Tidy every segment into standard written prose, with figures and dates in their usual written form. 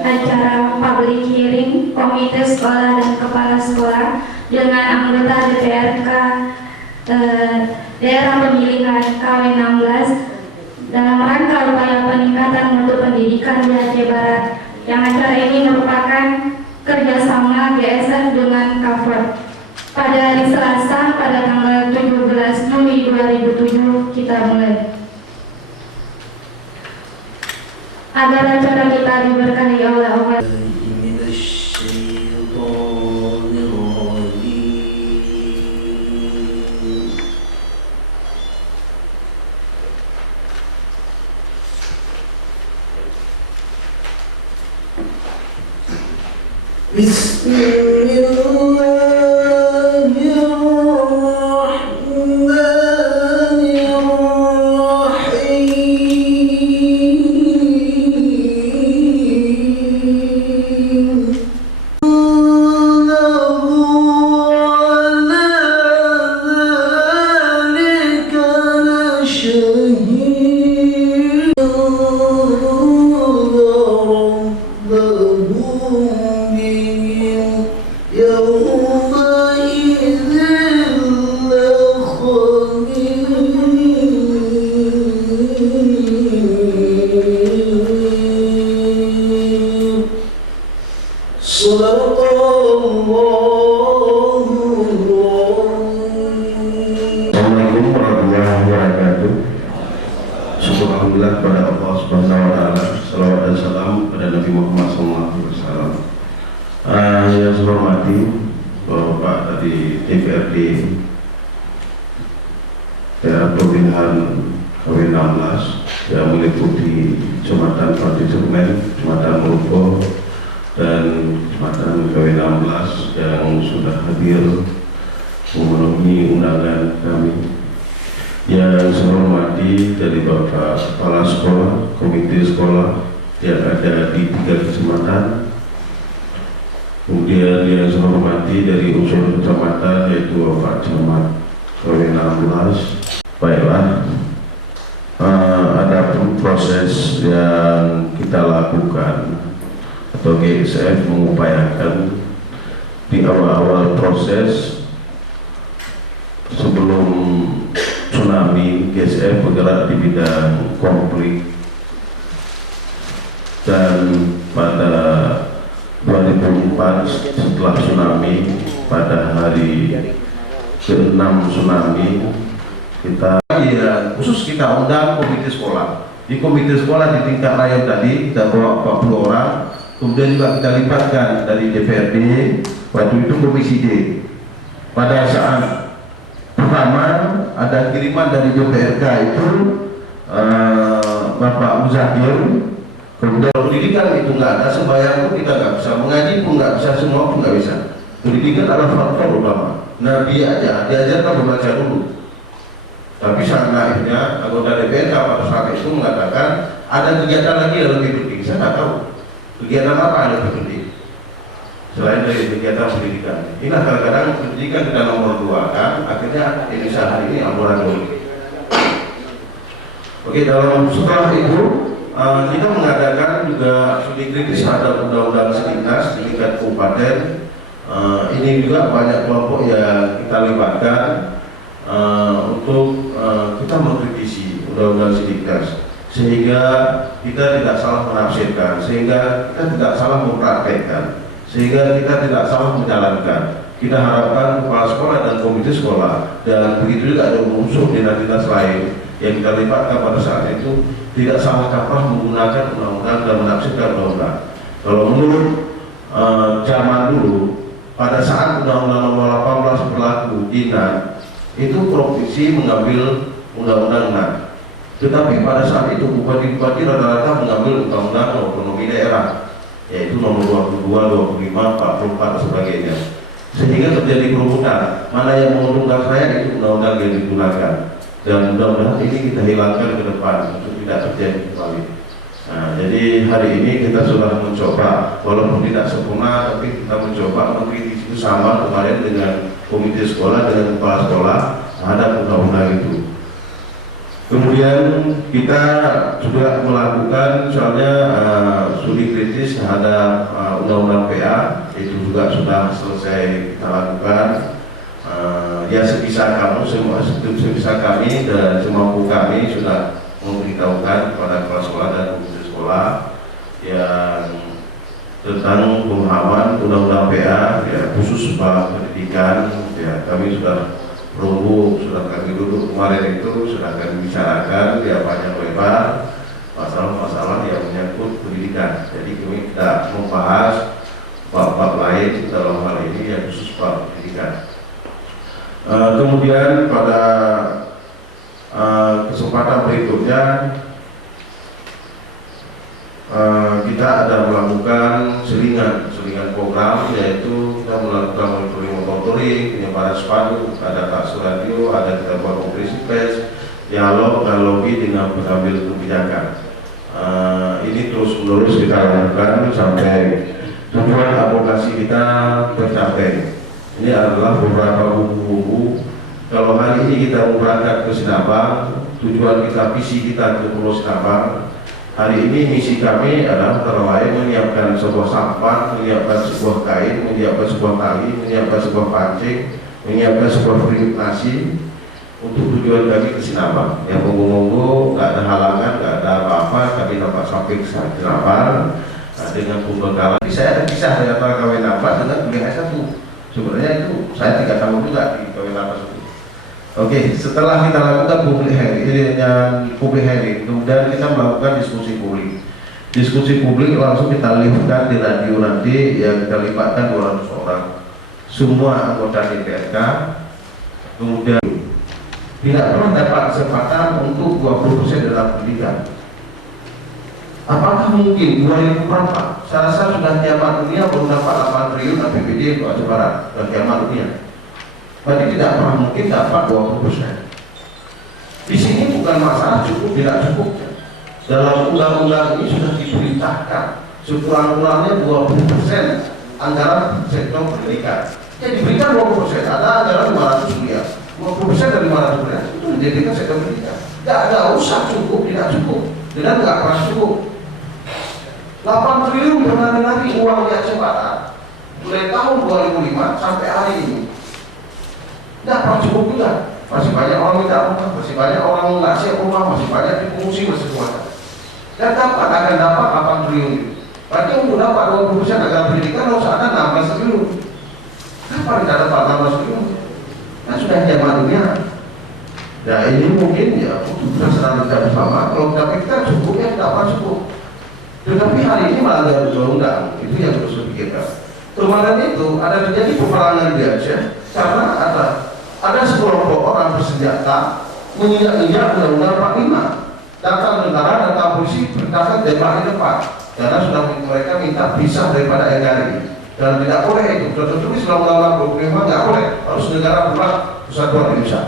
acara public hearing komite sekolah dan kepala sekolah dengan anggota DPRK daerah pemilihan KW16 dalam rangka upaya peningkatan mutu pendidikan di Aceh Barat, yang acara ini merupakan kerjasama GSM dengan KAFOR. Pada hari Selasa pada tanggal 17 Juli 2007 kita mulai. Agar acara kita diberkahi oleh Allah. Alhamdulillah kepada Allah Subhanahu wa taala. Salawat dan salam pada Nabi Muhammad SAW. Yang saya hormati Bapak dari DPRD daerah pemilihan KW16 yang meliputi Kecamatan Pati Semen, Kecamatan Merupo, dan Kecamatan KW16 yang sudah hadir memenuhi undangan kami. Yang saya hormati dari Bapak Kepala Sekolah, Komite Sekolah yang ada di 3 kecamatan. Kemudian yang saya hormati dari unsur kecamatan yaitu Bapak Camat KW16. Baiklah, ada proses yang kita lakukan atau GSF mengupayakan di awal-awal proses sebelum tsunami. GSF bergerak di bidang konflik, dan pada 2004 setelah tsunami, pada hari ke-6 tsunami, kita khusus kita undang komite sekolah. Di komite sekolah di tingkat rayon tadi kita bawa 40 orang, kemudian juga kita libatkan dari DPRD, waktu itu Komisi D. Pada saat pertama ada kiriman dari DPRK itu Bapak Muzakir. Kemudian pendidikan itu nggak ada, sembahyang pun kita nggak bisa, mengaji pun nggak bisa, semua pun nggak bisa. Pendidikan adalah faktor utama. Nabi aja diajarkan membaca dulu. Tapi saat akhirnya anggota DPRK pada saat itu mengatakan ada kegiatan lagi yang lebih penting. Saya nggak tahu kegiatan apa yang lebih penting selain dari kegiatan pendidikan. Inilah kadang-kadang pendidikan kita nomor 2 kan, akhirnya Indonesia hari ini amburadul. Oke, setelah itu kita mengadakan juga studi kritis terhadap undang-undang Sidiknas di tingkat kabupaten. Ini juga banyak kelompok yang kita libatkan untuk kita mengkritisi undang-undang Sidiknas, sehingga kita tidak salah menafsirkan, sehingga kita tidak salah mempraktekkan, sehingga kita tidak salah menjalankan. Kita harapkan kepala sekolah dan komite sekolah, dan begitu juga ada unsur dinas-dinas lain yang kita libatkan pada saat itu, tidak salah kaprah menggunakan undang-undang dan menafsirkan undang-undang. Kalau menurut zaman dulu, pada saat undang-undang nomor 18 berlaku di NAN, itu provinsi mengambil undang-undang NAN. Tetapi pada saat itu bupati-bupati rata-rata mengambil undang-undang otonomi daerah, yaitu nomor 22, 25, 44 dan sebagainya. Sehingga terjadi perebutan, mana yang menguntungkan saya itu undang-undang yang digunakan. Dan mudah-mudahan ini kita hilangkan ke depan untuk tidak terjadi kembali. Nah, jadi hari ini kita sudah mencoba, walaupun tidak sempurna, tapi kita mencoba mengkritisi sama kemarin dengan komite sekolah, dengan kepala sekolah terhadap undang-undang itu. Kemudian kita juga melakukan soalnya studi kritis terhadap undang-undang PA, itu juga sudah selesai kita lakukan. Ya sebisa kami dan semampu kami sudah memberitahukan kepada kepala sekolah dan guru sekolah yang tentang pemahaman undang-undang PA, ya, khusus bab pendidikan. Ya, kami sudah sudah kami duduk kemarin itu, sudah kami bicarakan ya panjang lebar masalah-masalah yang menyangkut pendidikan. Jadi kami tidak membahas bab-bab lain dalam hal ini yang khusus bab pendidikan. Kemudian pada kesempatan berikutnya kita ada melakukan selingan program, yaitu kita melakukan monitoring, penyebaran spanduk, ada taksu radio, ada kita buat konferensi pers, dialog dan lobby dengan pengambil kebijakan. Ini terus menerus kita lakukan sampai tujuan advokasi kita tercapai. Ini adalah beberapa buku-buku. Kalau hari ini kita mau berangkat ke Sinabang, tujuan kita, visi kita ke Pulau Sinabang. Hari ini misi kami adalah antara lain menyiapkan sebuah sampan, menyiapkan sebuah kain, menyiapkan sebuah tali, menyiapkan sebuah pancing, menyiapkan sebuah periuk nasi untuk tujuan kami ke Sinabang. Yang monggo-monggo, nggak ada halangan, nggak ada apa-apa, kami dapat sampai ke Sinabang dengan pembekalan. Saya ada kisah dari antara KW Nambah dengan kuliah S1. Sebenarnya itu saya 3 tahun juga di KW Nambah itu. Oke, setelah kita lakukan public hearing, kemudian kita melakukan diskusi publik. Diskusi publik langsung kita libatkan di radio nanti, yang kita libatkan 200 orang, semua anggota DPRK. Kemudian tidak pernah dapat kesempatan untuk 20% dalam pendidikan. Apakah mungkin 2000 berapa? Saya rasa sudah kiamat dunia belum dapat 8 triliun APBD untuk Aceh Barat dan kiamat dunia. Berarti tidak pernah mungkin dapat 20%. Di sini bukan masalah cukup tidak cukup. Dalam undang-undang ini sudah diperintahkan sekurang-kurangnya 20% anggaran sektor pendidikan. Ya diberikan 20%, ada anggaran 500 miliar. 20% dari 500 miliar itu dijadikan sektor pendidikan. Tidak usah cukup, tidak cukup. Dan nggak pernah cukup. 8 triliun pernah nanti uang di Aceh Barat mulai tahun 2005 sampai hari ini. Tidak pernah cukup juga. Masih banyak orang minta rumah, masih banyak orang nggak siap rumah, masih banyak di pengungsi, masih semuanya. Dan akan dapat 8 triliun. Berarti untuk dapat 20% anggaran pendidikan harus ada 16 triliun. Kenapa tidak dapat 16 triliun? Kan sudah zaman dunia. Nah ini mungkin ya kita sedang kerja bersama. Kalau kita cukup ya tidak akan cukup. Tetapi hari ini melanggar undang-undang, itu yang harus dipikirkan. Kemarin itu ada terjadi peperangan di Aceh karena ada sekelompok orang bersenjata menginjak-injak undang-undang 45. Datang tentara, datang polisi, datang tembak di depan. Karena sudah mereka minta pisah daripada NKRI. Dan tidak boleh itu. Sudah tertulis dalam undang-undang 25 nggak boleh. Harus negara bukan kesatuan Indonesia.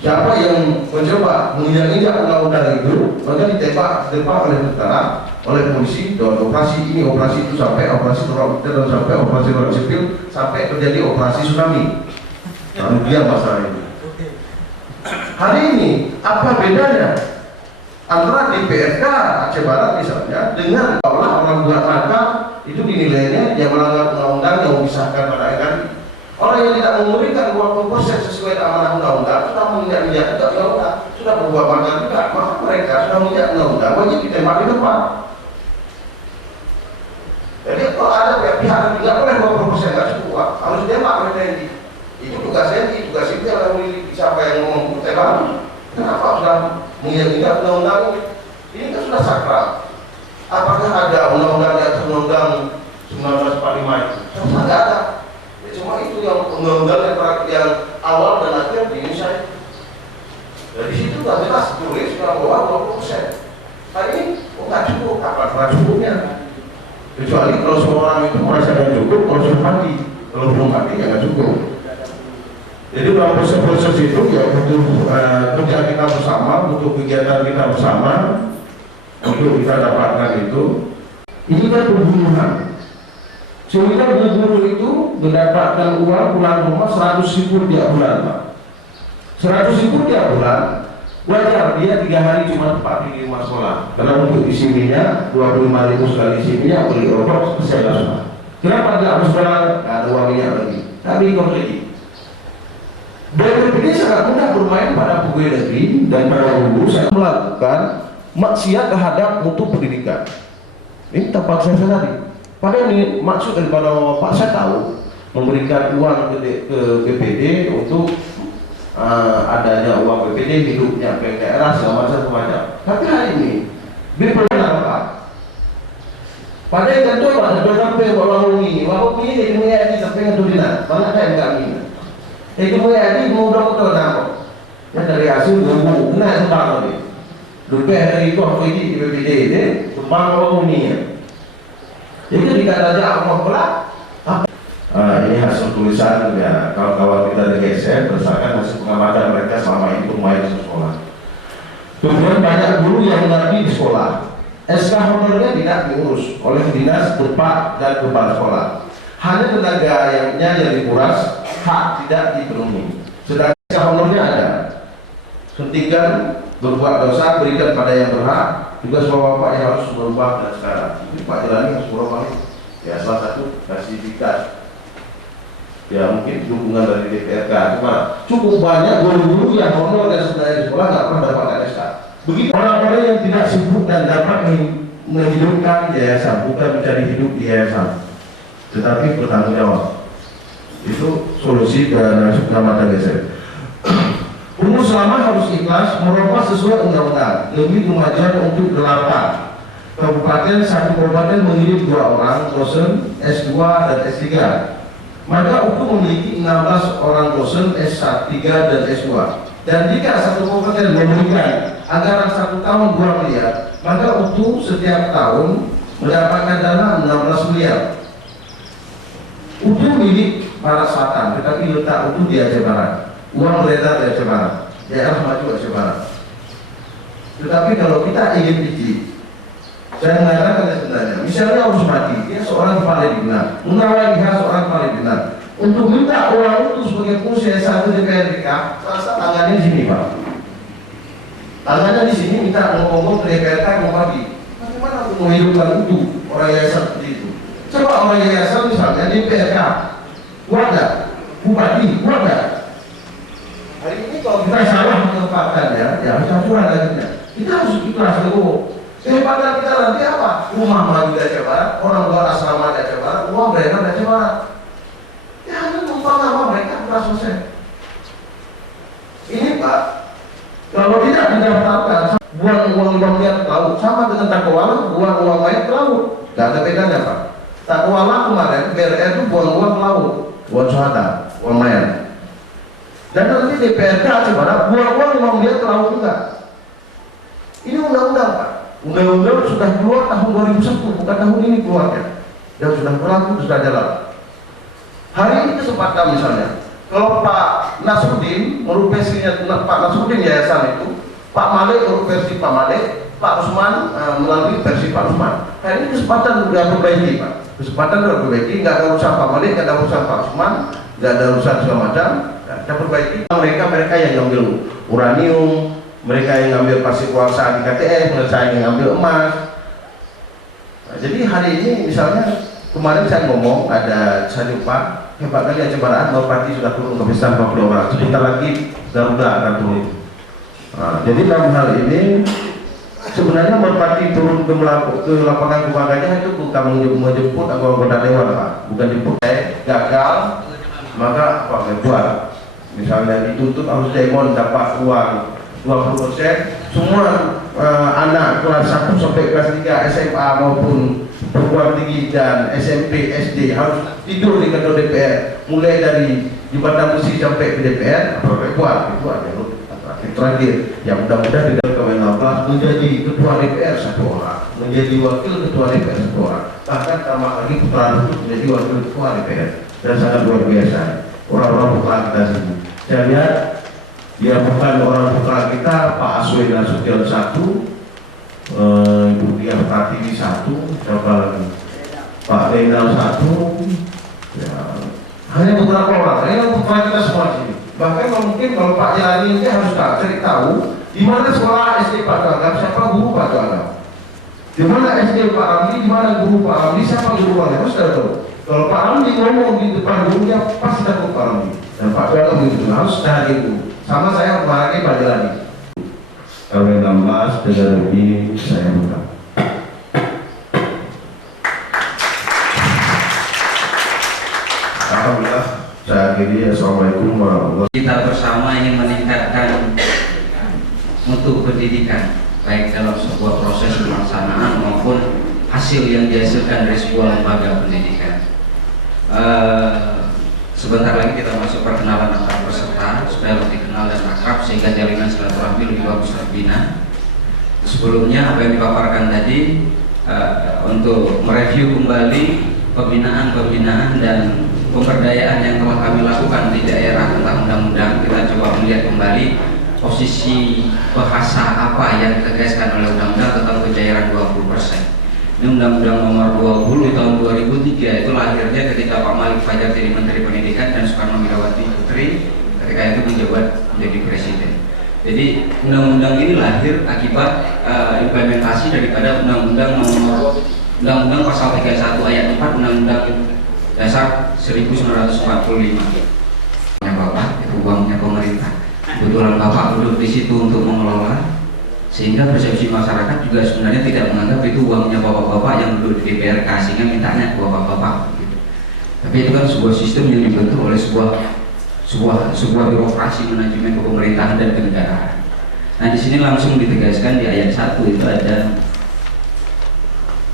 Siapa yang mencoba menginjak-injak undang-undang itu, maka ditembak oleh tentara, oleh polisi, dan operasi ini, operasi itu sampai operasi teror dan sampai operasi teror sipil, sampai terjadi operasi tsunami. Lalu dia masalah ini. Hari ini apa bedanya antara DPRK Aceh Barat misalnya dengan orang buat maka itu dinilainya dia melanggar undang-undang yang memisahkan pada NKRI. Orang yang tidak memberikan 20% sesuai amanah undang-undang sudah menginjak undang-undang, sudah berubah banyak juga, maka mereka sudah menginjak undang-undang wajib ditembak di depan. Jadi kalau ada pihak yang tidak boleh 20% nggak cukup, harus ditembak oleh TNI. Itu tugas TNI, tugas itu yang memilih siapa yang ngomong tembak. Kenapa sudah menginjak undang-undang ini? Ini kan sudah sakral. Apakah ada undang-undang di atas undang 1945 itu? Sama nggak ada. Cuma itu yang undang-undang yang awal dan akhir di Indonesia. Dari situ sudah jelas tulis bahwa 20%. Hari ini nggak cukup, kapan pernah cukupnya? Kecuali kalau semua orang itu merasa nggak cukup, kalau sudah mati. Kalau belum mati ya nggak cukup. Jadi dalam proses itu ya untuk kerja kita bersama, untuk kegiatan kita bersama, untuk kita dapatkan itu. Ini kan pembunuhan. Sehingga guru itu mendapatkan uang pulang rumah 100.000 tiap bulan, Pak. 100.000 tiap bulan, Wajar dia 3 hari cuma tempat di rumah sekolah, karena untuk isi minyak 25.000 sekali isi minyak, beli rokok, selesai semua. Kenapa tidak harus sekolah? Tidak ada uang minyak lagi, tapi ikut lagi. BPPD sangat mudah bermain pada pegawai negeri dan para guru saya melakukan maksiat terhadap mutu pendidikan. Ini tempat saya tadi. Padahal ini maksud daripada Pak saya tahu memberikan uang ke BPD untuk adanya uang BPD hidupnya ke daerah segala macam. Tapi hari ini BPD apa? Padahal kan tuh Pak sudah sampai walau ini ini ini sampai ke dunia. Mana ada yang kami ini? Itu ini mudah betul nampak. Yang dari hasil guru kena tentang ini. Lupa dari itu apa ini BPD ini tentang walau ini. Jadi dikata aja Allah pelak. Ini hasil tulisan ya kawan-kawan kita dari GSM berdasarkan hasil pengamatan mereka selama ini bermain di sekolah. Kemudian banyak guru yang mengabdi di sekolah. SK honornya tidak diurus oleh dinas bepak dan kepala sekolah. Hanya tenaga yang dikuras, hak tidak dipenuhi. Sedangkan SK honornya ada. Hentikan berbuat dosa, berikan pada yang berhak. Juga bapak yang harus berubah dan sekarang. Ini Pak Jelani harus berubah. Ya salah satu klasifikasi. Ya mungkin dukungan dari DPRK. Cuma cukup banyak guru-guru yang honor dan sebenarnya di sekolah nggak pernah dapatkan SK. Begitu orang-orang yang tidak sibuk dan dapat menghidupkan yayasan, bukan mencari hidup di yayasan, tetapi bertanggung jawab. Itu solusi dan pengamatan GSM. Umur selama harus ikhlas merubah sesuai undang-undang. Lebih kemajuan untuk 8 kabupaten, 1 kabupaten mengirim 2 orang dosen S2 dan S3. Maka UPU memiliki 16 orang dosen S3 dan S2. Dan jika 1 kabupaten memberikan anggaran 1 tahun 2 miliar, maka UPU setiap tahun mendapatkan dana 16 miliar. UPU milik Barat Selatan, tetapi letak UPU di Aceh Barat. Uang beredar di Aceh Barat, daerah maju Aceh Barat. Tetapi kalau kita ingin tinggi, saya mengatakan sebenarnya, misalnya harus mati, dia seorang kepala dinas, Munawariha seorang kepala dinas, untuk minta uang itu sebagai fungsi S1 DPRK, rasa tangannya di sini Pak. Tangannya di sini minta ngomong ke DPRK mau bagi. Bagaimana untuk menghidupkan itu orang yayasan seperti itu? Coba orang yayasan misalnya DPRK, wadah, bupati, wadah. Hari ini kalau kita salah menempatkannya, ya harus aturan akhirnya. Kita harus ikhlas dulu. Kehebatan kita nanti apa? Rumah maju di Aceh Barat, orang luar asrama di Aceh Barat, uang beredar di Aceh Barat. Ya hanya numpang nama mereka sudah selesai. Ini Pak, kalau tidak didaftarkan, buang uang 5 miliar ke laut, sama dengan Takwala, buang uang mayat ke laut. Tidak ada bedanya Pak. Takwala kemarin, BRR itu buang uang ke laut, uang syuhada, uang mayat. Dan nanti DPRK Aceh Barat buang uang 5 miliar ke laut juga. Ini undang-undang Pak. Undang-undang sudah keluar tahun 2001, bukan tahun ini keluarnya. Dan sudah berlaku, sudah jalan. Hari ini kesempatan misalnya, kalau Pak Nasruddin menurut versinya Pak Nasruddin yayasan itu, Pak Malik menurut versi Pak Malik, Pak Usman melalui versi Pak Usman. Hari ini kesempatan sudah perbaiki Pak. Kesempatan sudah perbaiki, nggak ada urusan Pak Malik, nggak ada urusan Pak Usman, nggak ada urusan segala macam. Kita perbaiki mereka yang ngambil uranium, mereka yang ngambil pasir kuarsa di KTS, mereka yang ngambil emas. Nah, jadi hari ini misalnya kemarin saya ngomong ada saya lupa hebat kali Aceh Barat, Merpati sudah turun ke Pisang 40 orang, sebentar lagi Garuda akan turun. Nah, jadi dalam hal ini sebenarnya Merpati turun ke lapangan kebanggaan itu bukan menjemput anggota dewan Pak, bukan jemput. Gagal maka apa buat? Misalnya ditutup harus demon dapat uang 20%, semua anak kelas 1 sampai kelas 3 SMA maupun perguruan tinggi dan SMP SD harus tidur di kantor DPR, mulai dari jembatan besi sampai ke DPR. Apa buat itu ada terakhir yang mudah-mudahan di dalam KW16 menjadi ketua DPR 1 orang, menjadi wakil ketua DPR 1 orang, bahkan tambah lagi putra menjadi wakil ketua DPR. Dan sangat luar biasa orang-orang putra kita sini. Saya lihat ya bukan orang putra kita, Pak Aswe Nasution 1, Ibu Dia Pratiwi 1, siapa lagi? Pak Renal 1, ya, hanya beberapa orang. Ini putra kita semua sini. Bahkan mungkin kalau Pak Jelani ini harus cari tahu Di mana sekolah SD Pak Tuanggap? Siapa guru Pak Tuanggap? Di mana SD Pak Ramli? Di mana guru Pak Ramli? Siapa guru Pak Ramli? Harus sudah tahu. Kalau Pak Ramli ngomong di depan gurunya pasti takut Pak Ramli. Dan Pak Tuanggap begitu harus cari guru. Sama saya kemarin Pak Jelani. KW 16 dengan ini saya buka. Alhamdulillah, saya akhiri. Assalamualaikum warahmatullahi wabarakatuh. Kita bersama ingin meningkatkan mutu pendidikan, baik dalam sebuah proses pelaksanaan maupun hasil yang dihasilkan dari sebuah lembaga pendidikan. Sebentar lagi kita masuk perkenalan antar peserta supaya lebih kenal dan akrab sehingga jalinan silaturahmi lebih bagus terbina. Sebelumnya apa yang dipaparkan tadi untuk mereview kembali pembinaan dan pemberdayaan yang telah kami lakukan di daerah tentang undang-undang, kita coba melihat kembali posisi bahasa apa yang ditegaskan oleh undang-undang tentang pencairan 20%. Ini Undang-Undang Nomor 20 tahun 2003 itu lahirnya ketika Pak Malik Fajar jadi Menteri Pendidikan dan Soekarno Megawati Putri ketika itu menjabat menjadi Presiden. Jadi undang-undang ini lahir akibat implementasi daripada Undang-Undang Pasal 31 ayat 4 Undang-Undang Dasar 1945. Bapak, itu uangnya pemerintah. Kebetulan Bapak duduk di situ untuk mengelola, sehingga persepsi masyarakat juga sebenarnya tidak menganggap itu uangnya bapak-bapak yang duduk di DPRK sehingga mintanya ke bapak-bapak gitu. Tapi itu kan sebuah sistem yang dibentuk oleh sebuah birokrasi manajemen pemerintahan dan kenegaraan. Nah, di sini langsung ditegaskan di ayat 1 itu ada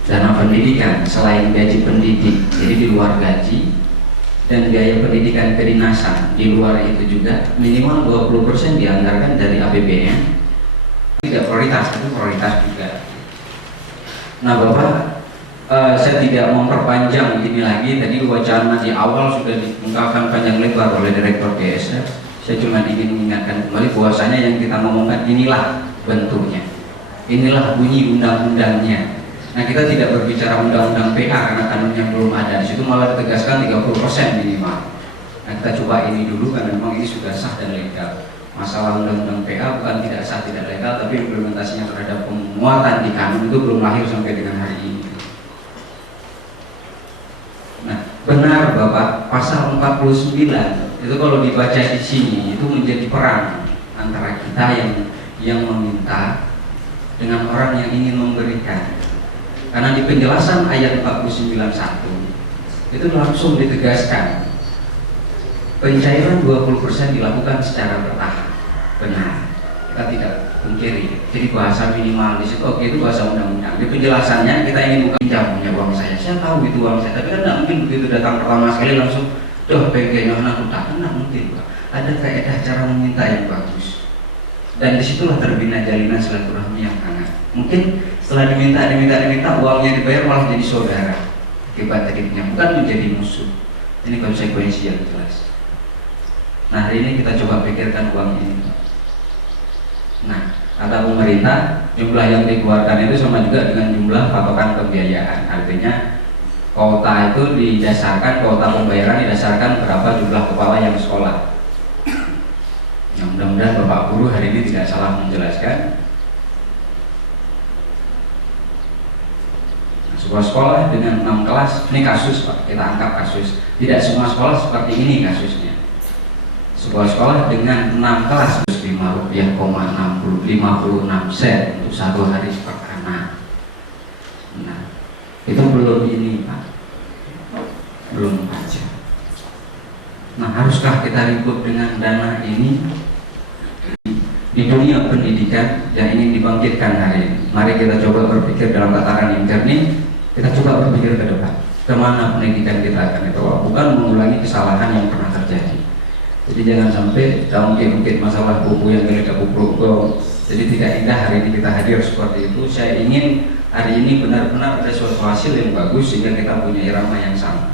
dana pendidikan selain gaji pendidik, jadi di luar gaji dan biaya pendidikan kedinasan, di luar itu juga minimal 20% dianggarkan dari APBN. Tidak prioritas, itu prioritas juga. Nah Bapak, saya tidak memperpanjang ini lagi. Tadi wacana di awal sudah diungkapkan panjang lebar oleh Direktur GSF. Saya cuma ingin mengingatkan kembali bahwasanya yang kita ngomongkan inilah bentuknya, inilah bunyi undang-undangnya. Nah kita tidak berbicara undang-undang PA karena kanunnya belum ada. Di situ malah ditegaskan 30% minimal. Nah kita coba ini dulu karena memang ini sudah sah dan legal. Masalah undang-undang PA bukan tidak sah tidak legal, tapi implementasinya terhadap penguatan di kanun itu belum lahir sampai dengan hari ini. Nah benar Bapak, pasal 49 itu kalau dibaca di sini itu menjadi perang antara kita yang meminta dengan orang yang ingin memberikan. Karena di penjelasan ayat 49.1 itu langsung ditegaskan pencairan 20% dilakukan secara bertahap. Benar, kita tidak pungkiri. Jadi bahasa minimal di situ, oke, itu bahasa undang-undang. Di penjelasannya kita ingin bukan pinjam punya uang saya tahu itu uang saya, tapi kan tidak mungkin begitu datang pertama sekali langsung pengennya anak utang, tidak mungkin Pak. Ada kaedah cara meminta yang bagus. Dan disitulah terbina jalinan silaturahmi yang hangat. Mungkin setelah diminta uangnya dibayar malah jadi saudara akibat tadinya, bukan menjadi musuh. Ini konsekuensi yang jelas. Nah hari ini kita coba pikirkan uang ini. Nah kata pemerintah jumlah yang dikeluarkan itu sama juga dengan jumlah patokan pembiayaan. Artinya kuota itu didasarkan, kuota pembayaran didasarkan berapa jumlah kepala yang sekolah. Nah, mudah-mudahan Bapak Guru hari ini tidak salah menjelaskan. Sebuah sekolah dengan 6 kelas, ini kasus Pak, kita angkat kasus. Tidak semua sekolah seperti ini kasusnya. Sebuah sekolah dengan 6 kelas Rp5,56 untuk 1 hari per anak. Nah, itu belum ini Pak, belum pajak. Nah, haruskah kita ribut dengan dana ini di dunia pendidikan yang ingin dibangkitkan hari ini? Mari kita coba berpikir dalam tataran yang jernih. Kita coba berpikir ke depan, kemana pendidikan kita akan dibawa, bukan mengulangi kesalahan yang pernah terjadi. Jadi jangan sampai mungkin masalah buku yang tidak buku. Jadi tidak indah hari ini kita hadir seperti itu. Saya ingin hari ini benar-benar ada suatu hasil yang bagus sehingga kita punya irama yang sama.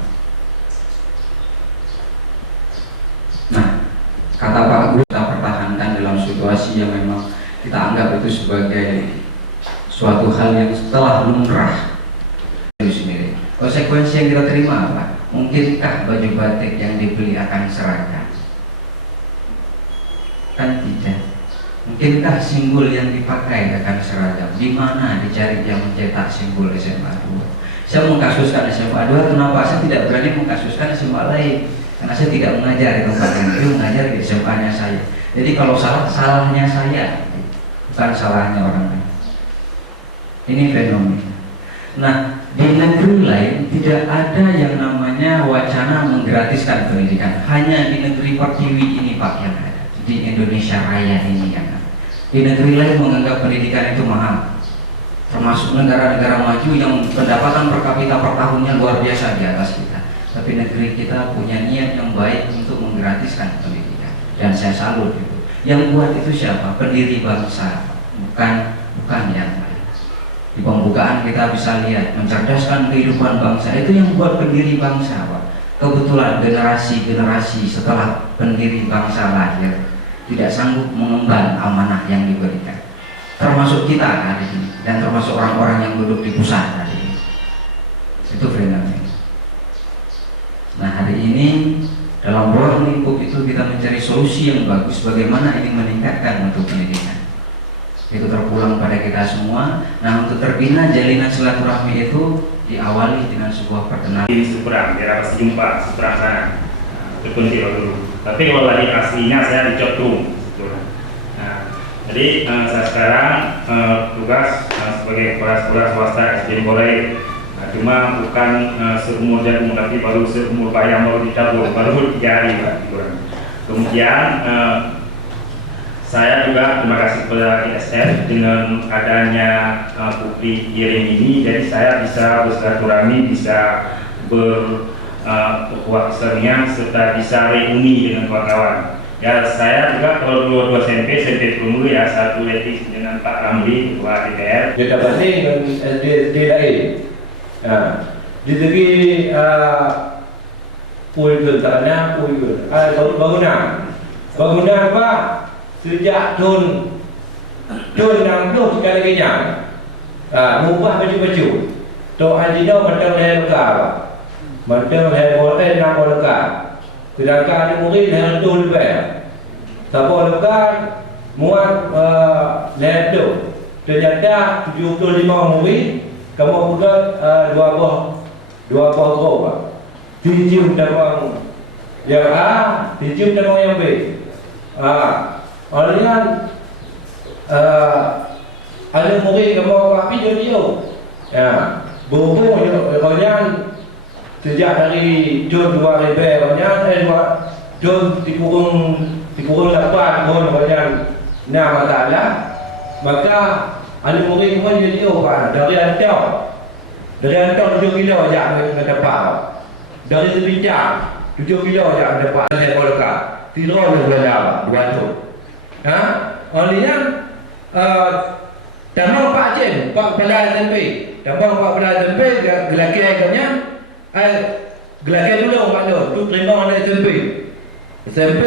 Nah, kata Pak Guru, kita pertahankan dalam situasi yang memang kita anggap itu sebagai suatu hal yang telah lumrah. Konsekuensi yang kita terima apa? Mungkinkah baju batik yang dibeli akan seragam? Kan tidak. Mungkin mungkinkah simbol yang dipakai akan seragam? Di mana dicari yang mencetak simbol SMA 2? Saya mengkasuskan SMA 2, kenapa saya tidak berani mengkasuskan SMA lain? Karena saya tidak mengajar di tempat yang itu, mengajar di SMA-nya saya. Jadi kalau salah, salahnya saya, bukan salahnya orang lain. Ini fenomena. Nah, di negeri lain tidak ada yang namanya wacana menggratiskan pendidikan. Hanya di negeri Pertiwi ini Pak yang ada, di Indonesia Raya ini yang ada. Di negeri lain menganggap pendidikan itu mahal, termasuk negara-negara maju yang pendapatan per kapita per tahunnya luar biasa di atas kita. Tapi negeri kita punya niat yang baik untuk menggratiskan pendidikan, dan saya salut itu. Yang buat itu siapa? Pendiri bangsa, bukan yang lain. Di pembukaan kita bisa lihat mencerdaskan kehidupan bangsa, itu yang buat pendiri bangsa, Pak. Kebetulan generasi-generasi setelah pendiri bangsa lahir tidak sanggup mengemban amanah yang diberikan, termasuk kita hari ini dan termasuk orang-orang yang duduk di pusat hari ini. Itu fenomena. Nah, hari ini dalam ruang lingkup itu kita mencari solusi yang bagus bagaimana ini meningkatkan untuk pendidikan. Itu terpulang pada kita semua. Nah, untuk terbina jalinan silaturahmi itu diawali dengan sebuah perkenalan. Di seberang, daerah pasti jumpa seberang sana, terpencil dulu. Tapi kalau lagi aslinya saya di Cotrum. Nah, jadi saya sekarang tugas sebagai kepala sekolah swasta SD Korei. Nah, cuma bukan seumur jagung, tapi baru seumur bayam, baru ditabur, baru 3 hari Pak. Kemudian saya juga terima kasih kepada ISF dengan adanya bukti kirim ini, jadi saya bisa bersilaturahmi, bisa berkuat kesenian, serta bisa reuni dengan kawan-kawan. Ya, saya juga kalau dua SMP dulu ya, satu etis dengan Pak Ramli, Ketua DPR. Dia dapat dengan SD lain. Nah, di segi bangunan Pak. Sejak tahun 60 sekali kenyang, mubah baju-baju. Tok Haji Noh mentang leher lekar, mentang leher boleh nak lekar. Sedangkan ada murid leher tu lebih. Siapa lekar muat leher tu. Ternyata 75 murid, kamu pula dua buah gua. Dijum dabang yang A, dijum dabang yang B. Orangnya ada murid kamu api dia, ya, berhubung orangnya sejak dari Jun 2000 orangnya Jun dikurung 8 tahun orangnya nama masalah, maka ada murid pun dia Pak dari Antau 7 kilo aja nak dapat, dari Sebincang 7 kilo aja dapat saya bolehkah tidak boleh berapa 2 tu. Olehnya tambang Pak Jen, Pak Kepala SMP, tambang Pak Kepala SMP, gelakir akhirnya, gelakir dulu Pak Nur, tu terima oleh SMP, SMP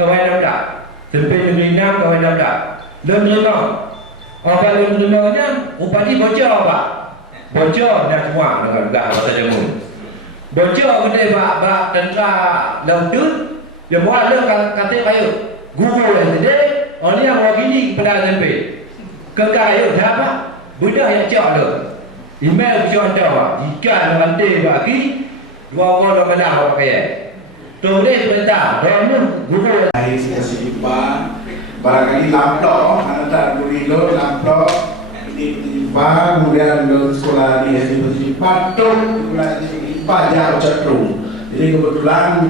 kawan dah, SMP negeri 6 kawan dah, belum terima, orang belum terimanya, upati bocor Pak, bocor dan semua dengan bahasa Jamun, bocor benda Pak tentera laut, dia buat dia kata kayu. Guru yang sedih, orang yang wakili kepada SMP. Kekaya siapa? Budak yang cak tu. Email kucing anda, jika nanti bagi 2 orang benar pakai. Tulis bentar, namun guru dari sisi IPA barangkali laptop, ada guru laptop di IPA, kemudian sekolah di SD IPA, sekolah di IPA jauh cenderung. Jadi kebetulan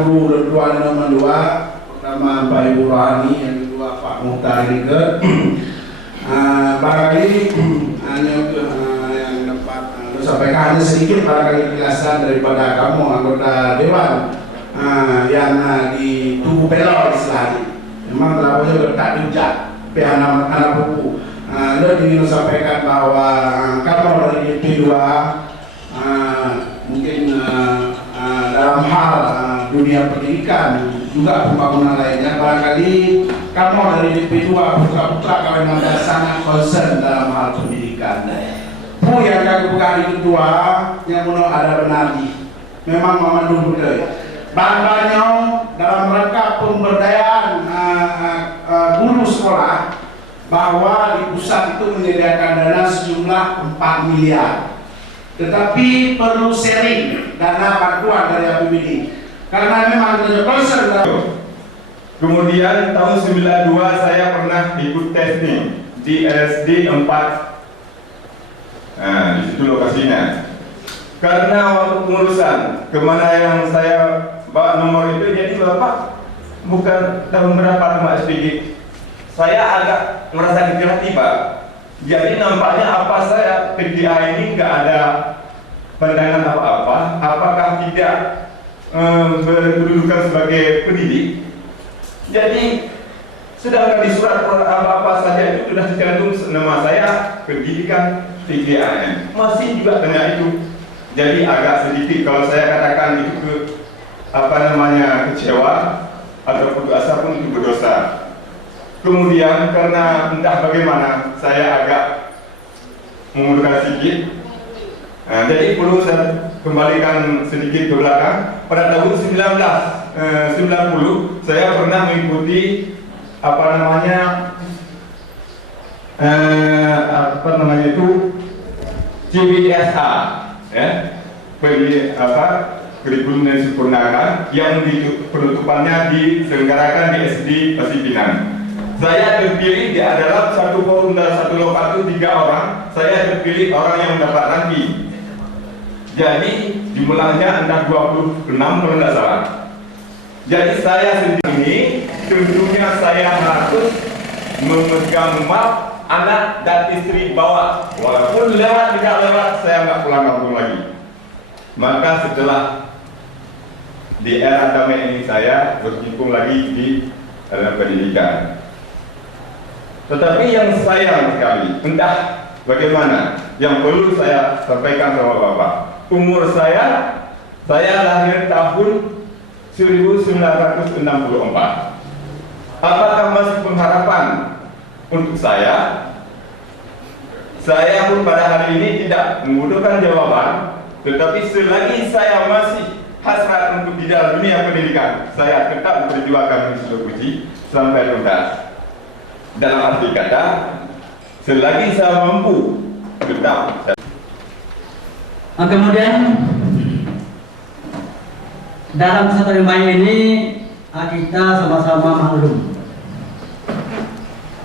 guru dan tuan nomor 2 pertama Pak Ibu Rohani, yang kedua Pak Muhtar Rike. Barangkali yang dapat sampaikan hanya sedikit barangkali penjelasan daripada kamu anggota Dewan yang di tubuh pelor istilahnya. Memang terlalu letak di ujak anak buku. Lo ingin sampaikan bahwa kamu dari DP2 mungkin dalam hal dunia pendidikan juga pembangunan lainnya, barangkali kamu dari DP2 putra-putra kawan anda sangat concern dalam hal pendidikan. Bu yang kami buka hari kedua yang menurut ada benar memang memandu budaya. Banyak dalam rangka pemberdayaan guru sekolah bahwa di pusat itu menyediakan dana sejumlah 4 miliar. Tetapi perlu sharing dana bantuan dari APBD karena memang ada concern. Kemudian tahun 92 saya pernah ikut testing di LSD 4. Nah, di situ lokasinya. Karena waktu pengurusan kemana yang saya bawa nomor itu, jadi Bapak bukan tahun berapa nama SPG. Saya agak merasa hati-hati Pak. Jadi nampaknya apa saya PDA ini nggak ada pandangan apa-apa. Apakah tidak berkedudukan sebagai pendidik? Jadi sedangkan di surat apa-apa saja itu sudah tercantum nama saya pendidikan PDAM, masih juga dengan itu. Jadi agak sedikit kalau saya katakan itu kecewa atau putus asa pun itu berdosa. Kemudian karena entah bagaimana saya agak mengundurkan sedikit. Nah, jadi perlu saya kembalikan sedikit ke belakang. Pada tahun 1990 saya pernah mengikuti CBSA, ya, kurikulum yang disempurnakan yang penutupannya diselenggarakan di SD Pasipinang. Saya terpilih di dalam satu forum dan satu lokal itu 3 orang. Saya terpilih orang yang mendapat ranking. Jadi jumlahnya entah 26 kalau tidak salah. Jadi saya sendiri ini tentunya saya harus memegang map anak dan istri bawa. Walaupun lewat tidak lewat saya nggak pulang kampung lagi. Maka setelah di era damai ini saya berkecimpung lagi di dalam pendidikan. Tetapi yang sayang sekali, entah bagaimana, yang perlu saya sampaikan sama Bapak. Umur saya lahir tahun 1964. Apakah masih pengharapan untuk saya? Saya pun pada hari ini tidak membutuhkan jawaban, tetapi selagi saya masih hasrat untuk di dalam dunia pendidikan, saya tetap memperjuangkan Wisnu Puji sampai tuntas. Dalam arti kata, selagi saya mampu, tetap. Kemudian dalam satu domain ini kita sama-sama maklum.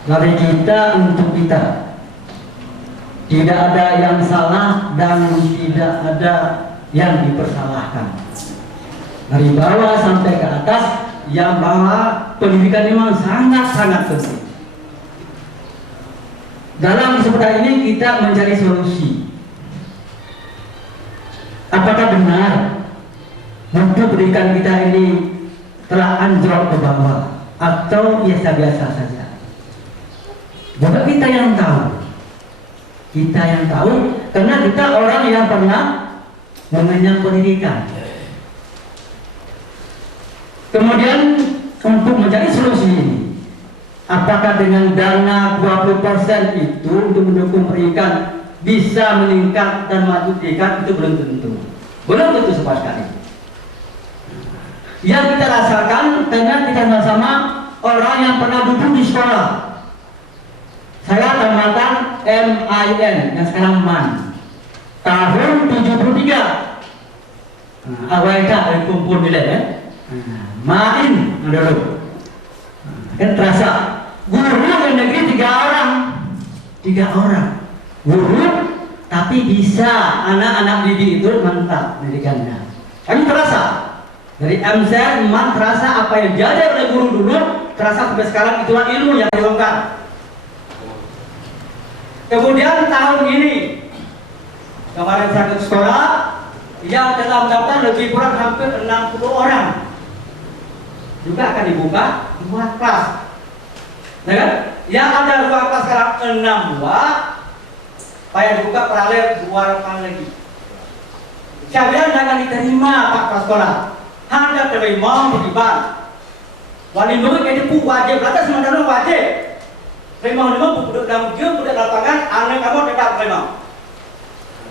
Dari kita untuk kita, tidak ada yang salah dan tidak ada yang dipersalahkan. Dari bawah sampai ke atas, yang bahwa pendidikan memang sangat-sangat penting. Dalam kesempatan ini kita mencari solusi. Apakah benar mutu pendidikan kita ini telah anjlok ke bawah atau biasa-biasa saja? Bukan kita yang tahu. Kita yang tahu karena kita orang yang pernah mengenyam pendidikan. Kemudian untuk mencari solusi ini, apakah dengan dana 20% itu untuk mendukung pendidikan bisa meningkat dan maju pendidikan, itu belum tentu. Belum tentu sekali. Yang kita rasakan karena kita sama-sama orang yang pernah duduk di sekolah. Saya tamatan MIN yang sekarang MAN tahun 73. Awalnya ada kumpul nilai ya. Main dulu. Kan terasa guru yang negeri 3 orang. Guru tapi bisa anak-anak didik itu mantap pendidikannya. Ini terasa dari MZ memang terasa apa yang diajar oleh guru dulu terasa sampai sekarang itulah ilmu yang dilonggar. Kemudian tahun ini kemarin saya ke sekolah yang telah mendaftar lebih kurang hampir 60 orang. Juga akan dibuka 2 kelas. Ya kan? Yang ada 2 kelas sekarang 6 buah. Supaya dibuka paralel 2 kali lagi. Kalian jangan diterima Pak Kepala Sekolah. Hanya terima berlibat. Wali murid itu wajib, berarti sementara wajib. Terima duduk dalam jam, duduk lapangan, anak kamu tetap terima.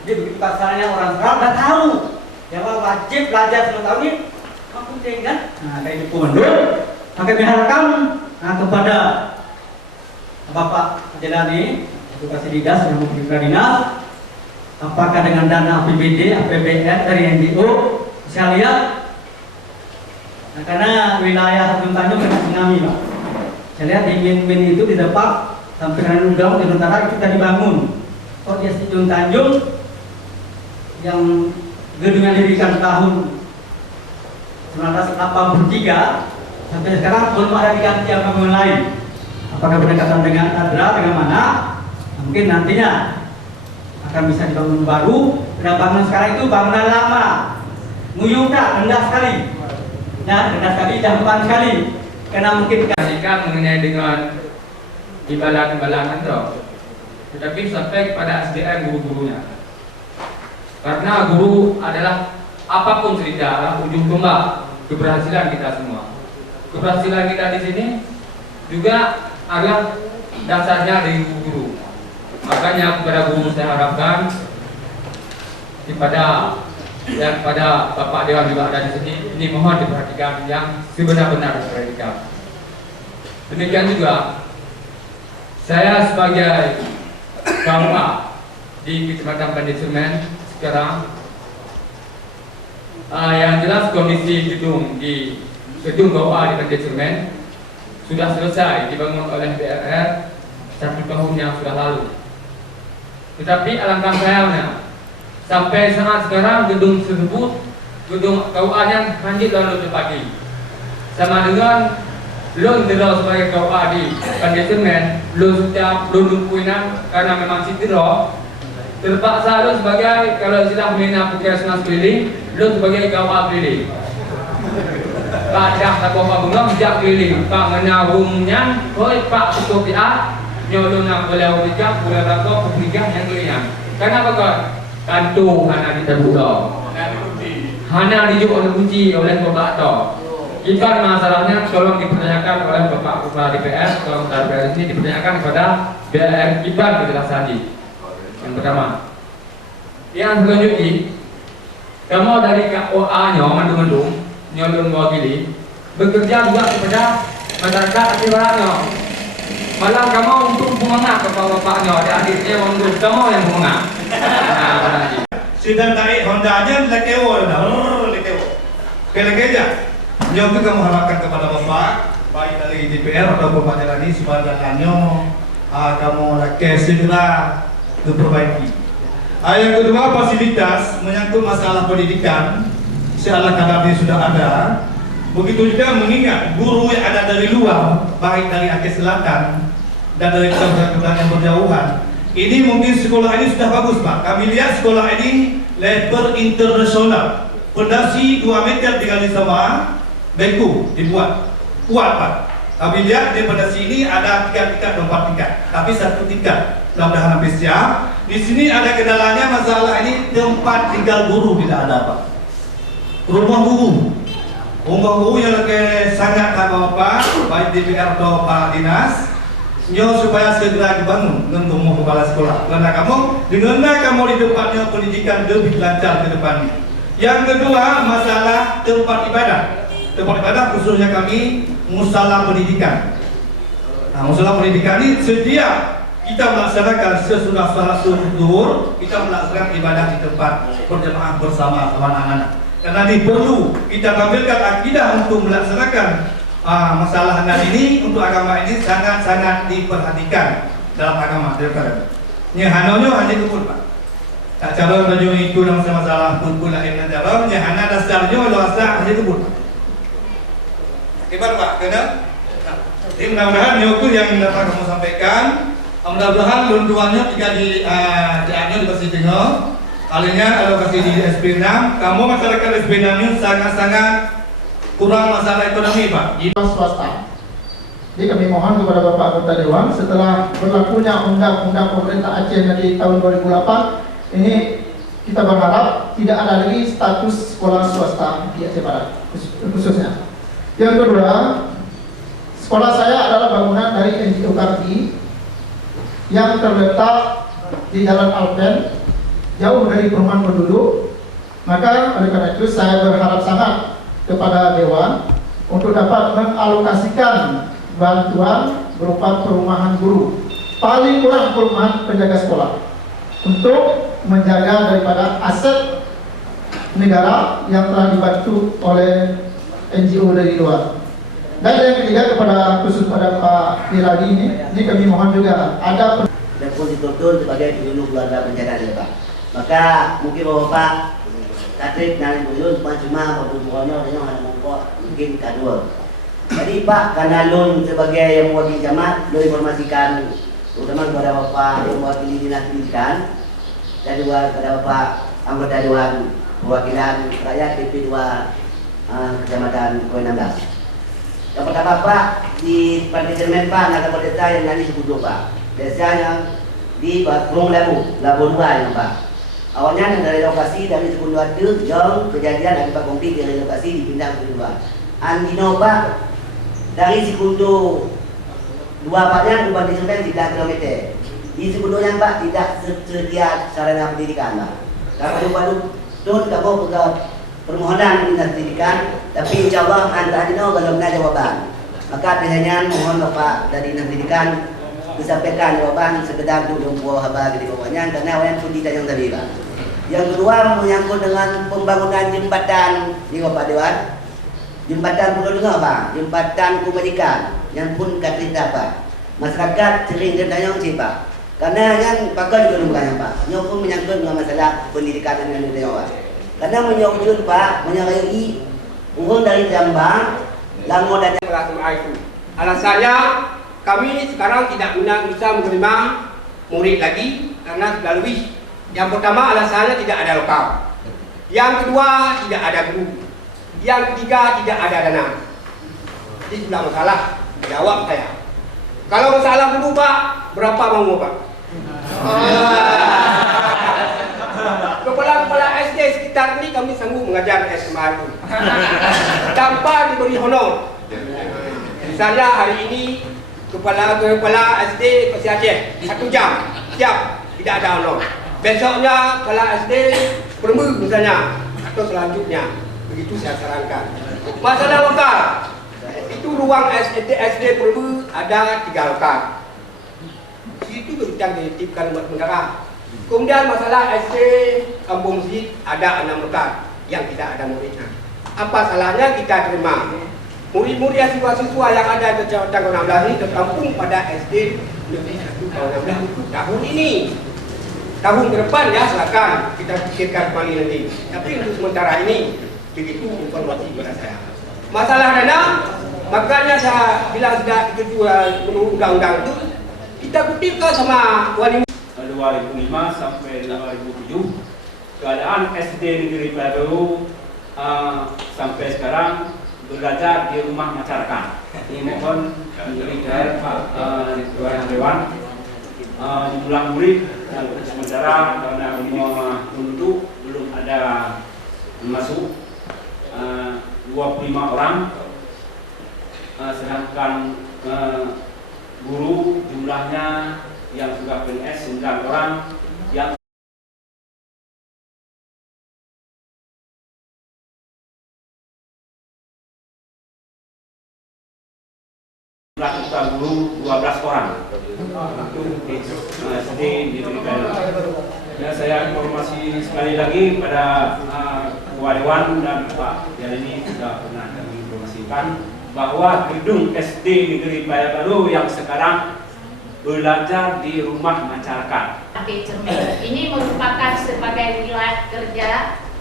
Jadi begitu kasarnya orang sekarang sudah tahu bahwa wajib belajar 10 tahun ini. Penting kan? Nah, kayak itu mundur. Maka diharapkan kepada Bapak Jelani, Edukasi Dinas yang memberikan dinas, apakah dengan dana APBD, APBN dari NGO, saya lihat, nah, karena wilayah Ujung Tanjung kena tsunami, Pak. Saya lihat di min itu di depan sampai dengan Undang di utara itu sudah dibangun. Kok di Ujung Tanjung yang gedungnya didirikan tahun 1983 sampai sekarang belum ada diganti yang bangunan lain. Apakah berdekatan dengan ADRA, dengan mana? Mungkin nantinya akan bisa dibangun baru. Dan bangunan sekarang itu bangunan lama, nguyuka, rendah sekali, ya rendah sekali, jangkauan sekali. Karena mungkin mengenai dengan imbalan-imbalan itu, tetapi sampai kepada SDM guru-gurunya. Karena guru adalah apapun cerita ujung tombak keberhasilan kita semua. Keberhasilan kita di sini juga adalah dasarnya dari guru. Makanya kepada guru saya harapkan kepada Bapak Dewan juga ada di sini, ini mohon diperhatikan yang sebenar-benar diperhatikan. Demikian juga saya sebagai KUA di Kecamatan Pandesumen sekarang, yang jelas kondisi gedung KUA di Pandesumen sudah selesai dibangun oleh BRR 1 tahun yang sudah lalu. Tetapi alangkah sayangnya sampai saat sekarang gedung tersebut, gedung KUA-nya hanyut lalu terbagi. Sama dengan loan terus sebagai KUA di Pandesumen, loan setiap loan lumpuinan karena memang cedera, terpaksa loan sebagai kalau istilah mina puskesmas keliling, loan sebagai KUA keliling. Pak dah tak apa bunga sejak keliling, Pak menabungnya, koi Pak ketua PA, nyolong nak boleh ubah, boleh rokok, ubah yang keliling. Kenapa kau? Kantu hana diterbuka, hana dijual kunci oleh Bapak To. Jika masalahnya tolong dipertanyakan oleh Bapak Kepala DPR, tolong DPR ini dipertanyakan kepada BRR Iban penjelasan ini. Yang pertama. Yang selanjutnya, kamu dari KUA-nya mendung-mendung, nyolong mewakili, bekerja juga kepada masyarakat akibatnya. Malah kamu untuk mengangkat kepada bapaknya, adik-adiknya untuk kamu yang mengangkat. Sidang tarik Honda-nya lekewo dah, lekewo. Lagi aja. Yang itu kamu harapkan kepada Bapak, baik dari DPR atau Bapak Jelani sebagiannya, kamu lagi segera diperbaiki. Yang kedua, fasilitas menyangkut masalah pendidikan, seolah kadar sudah ada. Begitu juga mengingat guru yang ada dari luar, baik dari Aceh Selatan dan dari kota-kota yang berjauhan. Ini mungkin sekolah ini sudah bagus, Pak. Kami lihat sekolah ini level internasional, fondasi 2 meter tinggal di sama, beku dibuat kuat, Pak. Kami lihat di fondasi ini ada 3 tingkat, 4 tingkat, tapi 1 tingkat. Mudah-mudahan hampir siap. Di sini ada kendalanya masalah ini tempat tinggal guru tidak ada, Pak. Rumah guru yang lagi sangat apa baik DPR atau Pak Dinas, supaya segera dibangun untuk kepala sekolah. Karena dengan kamu di depannya pendidikan lebih lancar ke depannya. Yang kedua, masalah tempat ibadah. Tempat ibadah khususnya kami musala pendidikan. Nah, musala pendidikan ini setiap kita melaksanakan sesudah salat zuhur, kita melaksanakan ibadah di tempat berjamaah bersama anak-anak. Karena ini perlu kita tampilkan akidah untuk melaksanakan masalah ini untuk agama ini sangat-sangat diperhatikan dalam agama. Ini hanonya hanya kebun, Pak. Tak cara baju itu dalam masalah kebun lain dan cara hanya dasarnya luasnya hanya kebun. Kibar, Pak, kena. Jadi mudah-mudahan itu yang dapat kamu sampaikan. Mudah-mudahan lunduannya jika di Pasir Tengah. Kalinya alokasi di SP6, kamu masyarakat SP6 ini sangat-sangat kurang masalah ekonomi, Pak. Swasta. Jadi kami mohon kepada Bapak Anggota Dewan, setelah berlakunya Undang-Undang Pemerintah Aceh dari tahun 2008, ini kita berharap tidak ada lagi status sekolah swasta di Aceh Barat khususnya. Yang kedua, sekolah saya adalah bangunan dari NGO Karti yang terletak di Jalan Alpen, jauh dari perumahan penduduk. Maka oleh karena itu saya berharap sangat kepada Dewan untuk dapat mengalokasikan bantuan berupa perumahan guru, paling kurang perumahan penjaga sekolah, untuk menjaga daripada aset negara yang telah dibantu oleh NGO dari luar. Dan yang ketiga, kepada khusus pada Pak Iradi ini kami mohon juga ada dan pun dituntun sebagai penyuluh keluarga bencana ya Pak. Maka mungkin Bapak Katrik dan Ibu cuma berhubungannya dengan hal mongkok mungkin kedua. Jadi Pak, karena Lun sebagai yang mewakili jamaah, Lun informasikan terutama kepada Bapak yang mewakili dinas pendidikan dan juga kepada Bapak anggota Dewan Perwakilan Rakyat PP2 Kecamatan Koin 16. Yang pertama Pak, di Parlemen Pak, Naga Perdeta yang nanti sebut Pak. Biasanya di Perung Labu 2 yang Pak. Awalnya dari lokasi dari Sekundua itu yang kejadian akibat konflik dari lokasi dipindah ke Sekundua. Andino Pak, dari Sekundu 2 Paknya Ubah Disumen 3 km. Di Sekundua Pak tidak tersedia sarana pendidikan Pak. Kalau baru turun kamu ke permohonan dinas pendidikan, tapi insya Allah antara Andino belum ada jawaban. Maka biasanya mohon Bapak dari dinas pendidikan disampaikan jawaban sekedar untuk buah kabar di bawahnya karena awalnya pun tidak yang tadi Pak. Yang kedua menyangkut dengan pembangunan jembatan di Bapak Dewan. Jembatan perlu dengar Pak, jembatan kebajikan yang pun kata Pak. Masyarakat sering tertanya Pak. Karena yang pakai juga bukannya Pak. Yang pun menyangkut dengan masalah pendidikan dan lain-lain Pak. Karena menyangkut Pak, menyangkut urang dari Jambang, Langor dan kelas itu. Alasannya kami sekarang tidak bisa menerima murid lagi karena sudah lebih. Yang pertama alasannya tidak ada lokal. Yang kedua tidak ada guru. Yang ketiga tidak ada dana. Jadi sudah masalah. Jawab saya. Kalau masalah dulu Pak, berapa mau Pak? Kepala-kepala SD sekitar ini kami sanggup mengajar SMA itu tanpa diberi honor. Misalnya hari ini kepala SD Pasir Aceh 1 jam siap, tidak ada honor. Besoknya kepala SD Permbu misalnya atau selanjutnya, begitu saya sarankan. Masalah lokal itu ruang SD Permbu ada 3 lokal. Itu yang dititipkan buat negara. Kemudian masalah SD Kampung Masjid ada 6 lokal yang tidak ada muridnya. Apa salahnya kita terima? Murid-murid siswa-siswa yang ada di Kecamatan Koin 16 ini tertampung pada SD Negeri 1 Koin 16 itu tahun ini. Tahun ke depan ya silakan kita pikirkan kembali nanti. Tapi untuk sementara ini begitu informasi kepada saya. Masalah dana, makanya saya bilang sudah menurut undang-undang itu kita kutipkan sama wali 2005 sampai 2007 keadaan SD Negeri Peladu sampai sekarang belajar di rumah masyarakat. Ini mohon diberikan Pak Ketua Dewan jumlah murid sementara karena untuk belum ada masuk 25 orang, sedangkan guru jumlahnya yang sudah PNS 9 orang yang jumlah guru 12 orang untuk SD diberikan. Ya, saya informasi sekali lagi pada Ketua Dewan dan Pak ini sudah pernah kami informasikan bahwa gedung SD Negeri Payabaru yang sekarang belajar di rumah masyarakat. Ini merupakan sebagai wilayah kerja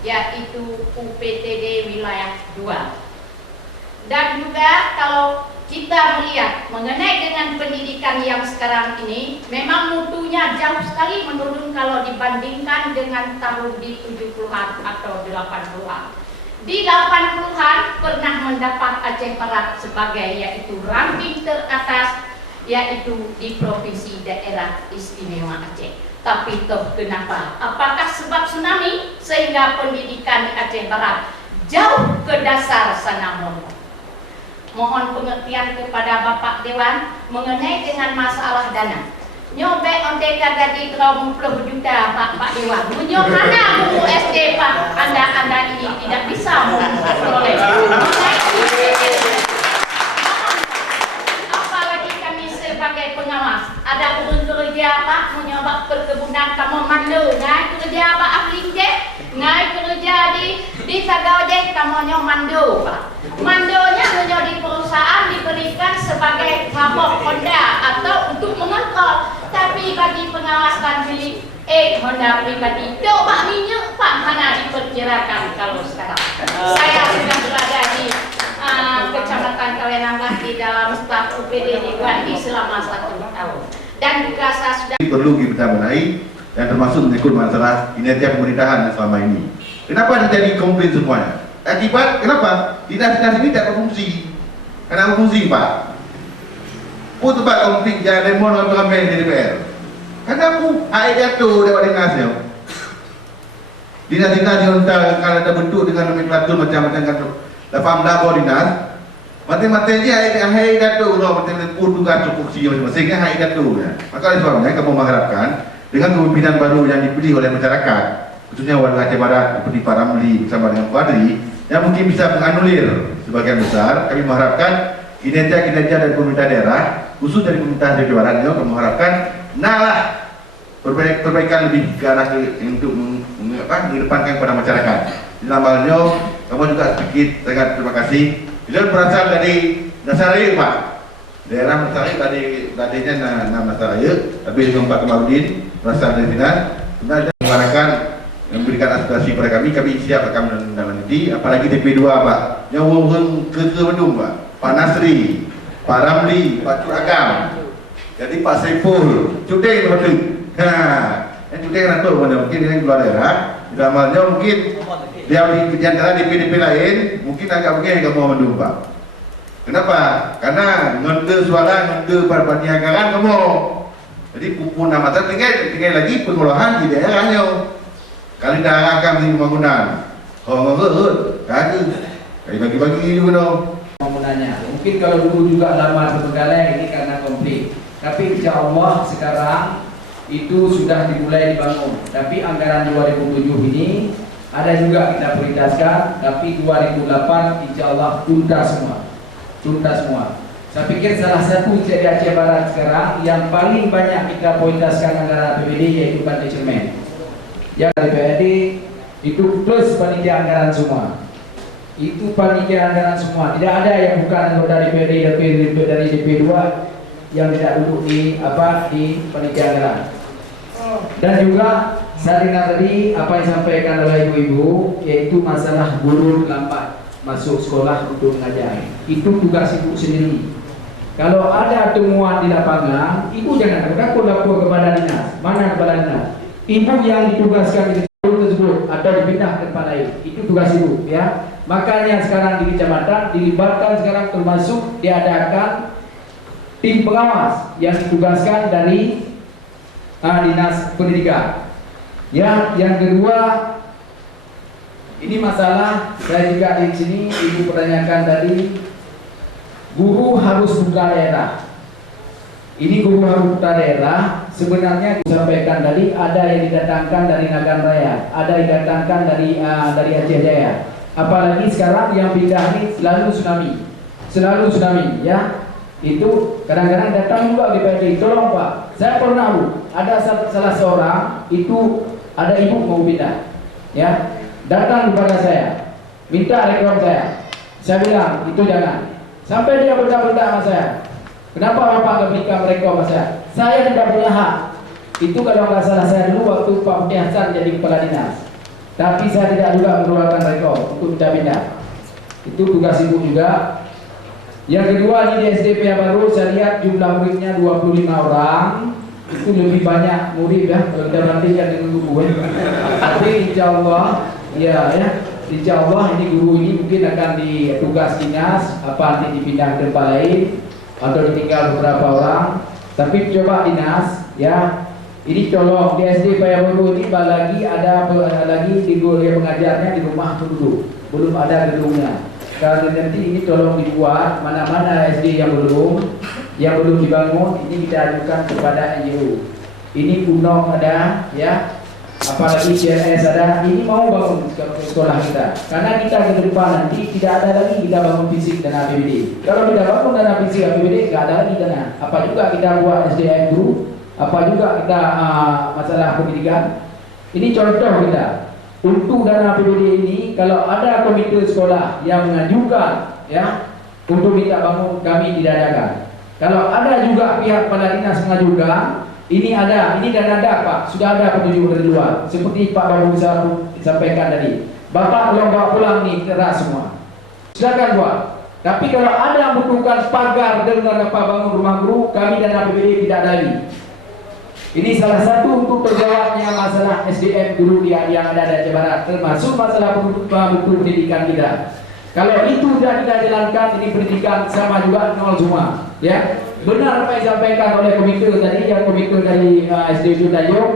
yaitu UPTD wilayah 2. Dan juga kalau kita melihat mengenai dengan pendidikan yang sekarang ini memang mutunya jauh sekali menurun kalau dibandingkan dengan tahun di 70-an atau 80-an. Di 80-an pernah mendapat Aceh Barat sebagai yaitu ranking teratas yaitu di Provinsi Daerah Istimewa Aceh. Tapi toh kenapa? Apakah sebab tsunami sehingga pendidikan di Aceh Barat jauh ke dasar sana mono? Mohon pengertian kepada Bapak Dewan mengenai dengan masalah dana. Nyobek ontek gaji 30 juta Pak Dewan. Munyo mana buku SD Pak Anda ini tidak bisa memperoleh. Apalagi kami deh kamonyo mando Pak. Mandonya hanya di perusahaan diberikan sebagai cabang Honda atau untuk mengangkut, tapi bagi pengawasan beli Honda pribadi coba minyak Pak mana diperkirakan kalau sekarang. Saya sudah berada di Kecamatan Kawenanglah di dalam staf UPD di Guandi selama 1 tahun, dan juga saya sudah perlu kita benahi dan termasuk menyangkut masalah kinerja pemerintahan selama ini. Kenapa terjadi komplain semuanya? Akibat kenapa? Dinas-dinas ini tidak berfungsi. Karena berfungsi Pak. Pun tempat konflik jangan lemon atau ramai di DPR. Karena aku air jatuh lewat dinasnya. Dinas-dinas yang kalau ada bentuk dengan nomenklatur macam-macam kan 18 dinas. Mati-mati aja air jatuh loh, mati-mati pun tugas tupoksi masing-masing air jatuh. Maka oleh sebabnya kamu mengharapkan dengan kepemimpinan baru yang dipilih oleh masyarakat, khususnya warga Aceh Barat seperti Pak Ramli bersama dengan Padri, yang mungkin bisa menganulir sebagian besar. Kami mengharapkan kinerja dari pemerintah daerah, khusus dari pemerintah Aceh Barat, kami mengharapkan nalah perbaikan lebih ke arah untuk mengedepankan kepada masyarakat. Dalam halnya, kamu juga sedikit sangat terima kasih. Beliau berasal dari Nasaraya Pak. Daerah Nasaraya tadinya Nasaraya, tapi dengan Pak Kamarudin berasal dari sana. Kemudian mengatakan memberikan aspirasi pada kami siap akan menindaklanjuti, apalagi DP2 Pak. Yang ke Bandung Pak Nasri, Pak Ramli, Pak Curagam. Jadi Pak Saiful, Cudeng betul. Yang Cudeng nanti mungkin ini keluar daerah. Dalam halnya mungkin dia di antara DP lain mungkin agak mungkin kamu Bandung Pak. Kenapa? Karena ngende suara ngende perniagaan kamu. Jadi pupun nama tinggal lagi pengolahan di daerahnya. Kali dah akan di pembangunan. Kali bagi-bagi dulu dong. Pembangunannya. Mungkin kalau dulu juga lama terbengkalai ini karena konflik. Tapi insya Allah sekarang itu sudah dimulai dibangun. Tapi anggaran 2007 ini ada juga kita prioritaskan. Tapi 2008 insya Allah tuntas semua. Saya pikir salah satu di Aceh Barat sekarang yang paling banyak kita prioritaskan anggaran APBD yaitu manajemen. Yang dari PRD itu plus panitia anggaran semua. Itu panitia anggaran semua. Tidak ada yang bukan anggota DPRD dari DP2 yang tidak duduk di panitia anggaran. Dan juga saya dengar tadi apa yang disampaikan oleh ibu-ibu yaitu masalah guru lambat masuk sekolah untuk mengajar. Itu tugas ibu sendiri. Kalau ada temuan di lapangan, ibu jangan lapor kepada dinas. Mana kepada dinas? Ibu yang ditugaskan di tersebut atau dipindah ke tempat lain. Itu tugas ibu, ya. Makanya sekarang di kecamatan dilibatkan sekarang termasuk diadakan tim pengawas yang ditugaskan dari dinas pendidikan. Ya, yang kedua ini masalah saya juga di sini ibu pertanyakan tadi guru harus putra daerah. Ini guru harus putra daerah sebenarnya disampaikan tadi ada yang didatangkan dari Nagan Raya, ada yang didatangkan dari Aceh Jaya. Apalagi sekarang yang pindah ini selalu tsunami, ya. Itu kadang-kadang datang juga di PRD, tolong Pak, saya pernah ada salah seorang itu ada ibu mau pindah, ya, datang kepada saya, minta rekor saya bilang itu jangan, sampai dia berdak-berdak sama saya, kenapa Bapak nggak berikan rekor sama saya tidak punya hak, itu kalau nggak salah saya dulu waktu Pak Budi Hasan jadi kepala dinas, tapi saya tidak juga mengeluarkan rekor untuk pindah, itu tugas ibu juga. Yang kedua ini di SDP yang baru saya lihat jumlah muridnya 25 orang, itu lebih banyak murid ya kalau kita bandingkan dengan guru. Tapi insya Allah insya Allah ini guru ini mungkin akan ditugas dinas nanti dipindah ke tempat lain atau ditinggal beberapa orang. Tapi coba dinas ya ini tolong di SD yang baru ini lagi ada lagi di guru yang mengajarnya di rumah dulu belum ada gedungnya. Kalau nanti ini tolong dibuat mana-mana SD yang belum dibangun ini kita ajukan kepada NGO. Ini UNOM ada ya, apalagi CNS ada. Ini mau bangun sekolah kita. Karena kita ke depan nanti tidak ada lagi kita bangun fisik dan APBD. Kalau kita bangun dana fisik APBD nggak ada lagi dana. Apa juga kita buat SDM guru, apa juga kita masalah pendidikan. Ini contoh kita. untuk dana APBD ini, kalau ada komite sekolah yang mengajukan ya untuk minta bangun, kami tidak adakan. Kalau ada juga pihak kepala dinas mengajukan, ini dan ada Pak, sudah ada petunjuk dari luar. Seperti Pak Baru bisa sampaikan tadi, Bapak tolong bawa pulang nih teras semua, silakan buat. Tapi kalau ada yang membutuhkan pagar dengan apa bangun rumah guru, kami dan APBD tidak ada lagi. Ini salah satu untuk terjawabnya masalah SDM guru yang ada di Aceh Barat, termasuk masalah buku pendidikan kita. Kalau itu sudah kita jalankan, ini pendidikan sama juga nol semua. Ya, benar apa yang disampaikan oleh komite tadi, yang komite dari SDM Dayung.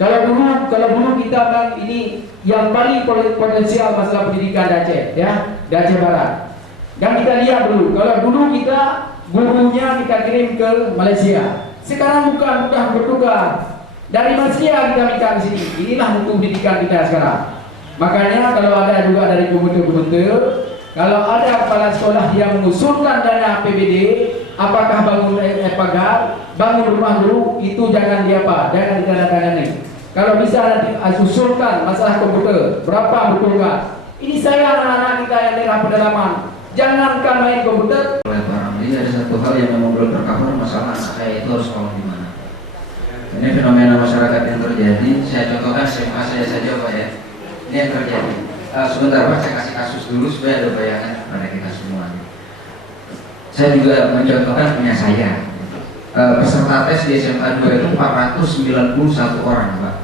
Kalau dulu kita kan ini yang paling potensial masalah pendidikan di Aceh, ya, di Aceh Barat. Dan kita lihat dulu, kalau dulu kita gurunya kita kirim ke Malaysia. Sekarang bukan, sudah bertukar. Dari Malaysia kita minta di sini. Inilah mutu pendidikan kita sekarang. Makanya kalau ada juga dari komite-komite, kalau ada kepala sekolah yang mengusulkan dana APBD, apakah bangun pagar, bangun rumah guru, itu jangan jangan ditandatangani. Kalau bisa nanti usulkan masalah komputer, berapa butuhkan. Ini saya anak-anak kita yang daerah pedalaman. Jangankan main komputer. Jadi ada satu hal yang memang belum tercover, masalah anak saya itu harus sekolah di mana. Ini fenomena masyarakat yang terjadi. Saya contohkan SMA saya saja Pak ya. Ini yang terjadi. Sebentar Pak, saya kasih kasus dulu supaya ada bayangan kepada kita semua. Saya juga mencontohkan punya saya. Peserta tes di SMA 2 itu 491 orang Pak.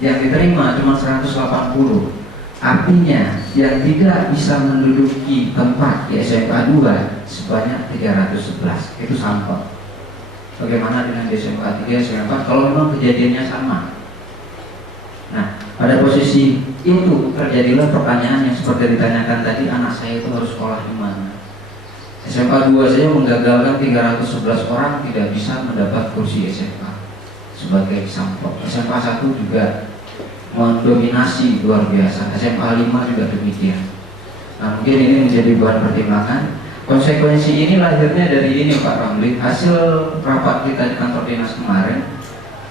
Yang diterima cuma 180. Artinya yang tidak bisa menduduki tempat di SMA 2 sebanyak 311. Itu sampel. Bagaimana dengan di SMA 3, SMA 4 kalau memang kejadiannya sama? Nah, pada posisi itu terjadilah pertanyaan yang seperti ditanyakan tadi, anak saya itu harus sekolah di mana? SMA 2 saya menggagalkan 311 orang tidak bisa mendapat kursi SMA sebagai sampel. SMA 1 juga mendominasi luar biasa, SMA 5 juga demikian. Nah, mungkin ini menjadi bahan pertimbangan. Konsekuensi ini lahirnya dari ini Pak Ramli. Hasil rapat kita di kantor dinas kemarin,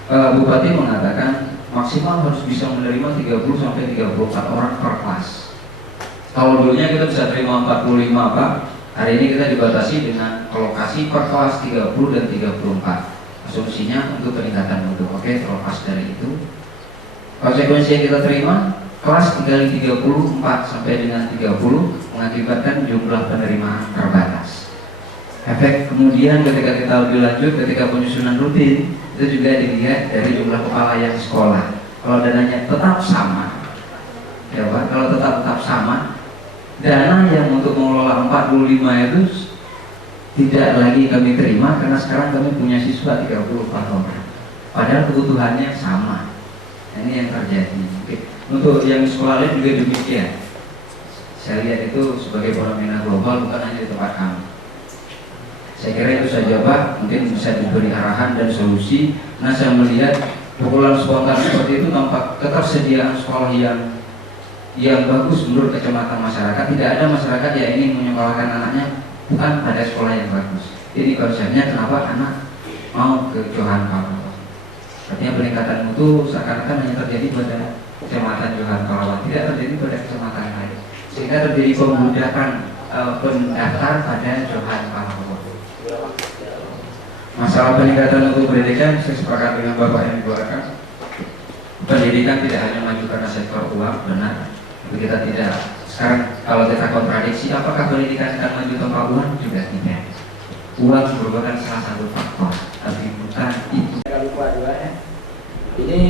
Bupati mengatakan maksimal harus bisa menerima 30 sampai 34 orang per kelas. Kalau dulunya kita bisa terima 45 Pak, hari ini kita dibatasi dengan alokasi per kelas 30 dan 34. Asumsinya untuk peningkatan mutu. Oke, terlepas dari itu, konsekuensi yang kita terima, kelas dikali 34 sampai dengan 30 mengakibatkan jumlah penerimaan terbatas. Efek kemudian ketika kita lebih lanjut, ketika penyusunan rutin, itu juga dilihat dari jumlah kepala yang sekolah. Kalau dananya tetap sama, ya Pak, kalau tetap sama, dana yang untuk mengelola 45 itu tidak lagi kami terima karena sekarang kami punya siswa 34 orang. Padahal kebutuhannya sama. Ini yang terjadi. Untuk yang sekolah lain juga demikian. Saya lihat itu sebagai fenomena global, bukan hanya di tempat kami. Saya kira itu saja Pak, mungkin bisa diberi arahan dan solusi. Nah, saya melihat pukulan spontan seperti itu nampak ketersediaan sekolah yang bagus menurut kacamata masyarakat. Tidak ada masyarakat yang ingin menyekolahkan anaknya bukan pada sekolah yang bagus. Ini konsepnya kenapa anak mau ke Johan Palawan. Artinya peningkatan mutu seakan-akan hanya terjadi pada kecamatan Johan Palawan, tidak terjadi pada kecamatan lain, sehingga terjadi pembudakan pendaftar pada Johan Palawan. Masalah peningkatan mutu pendidikan, saya sepakat dengan Bapak yang dikeluarkan. Pendidikan tidak hanya maju karena sektor uang, benar. Tapi kita tidak. Sekarang kalau kita kontradiksi, apakah pendidikan akan maju tanpa uang? Juga tidak. Uang merupakan salah satu faktor, tapi bukan itu. Lupa juga ya. Ini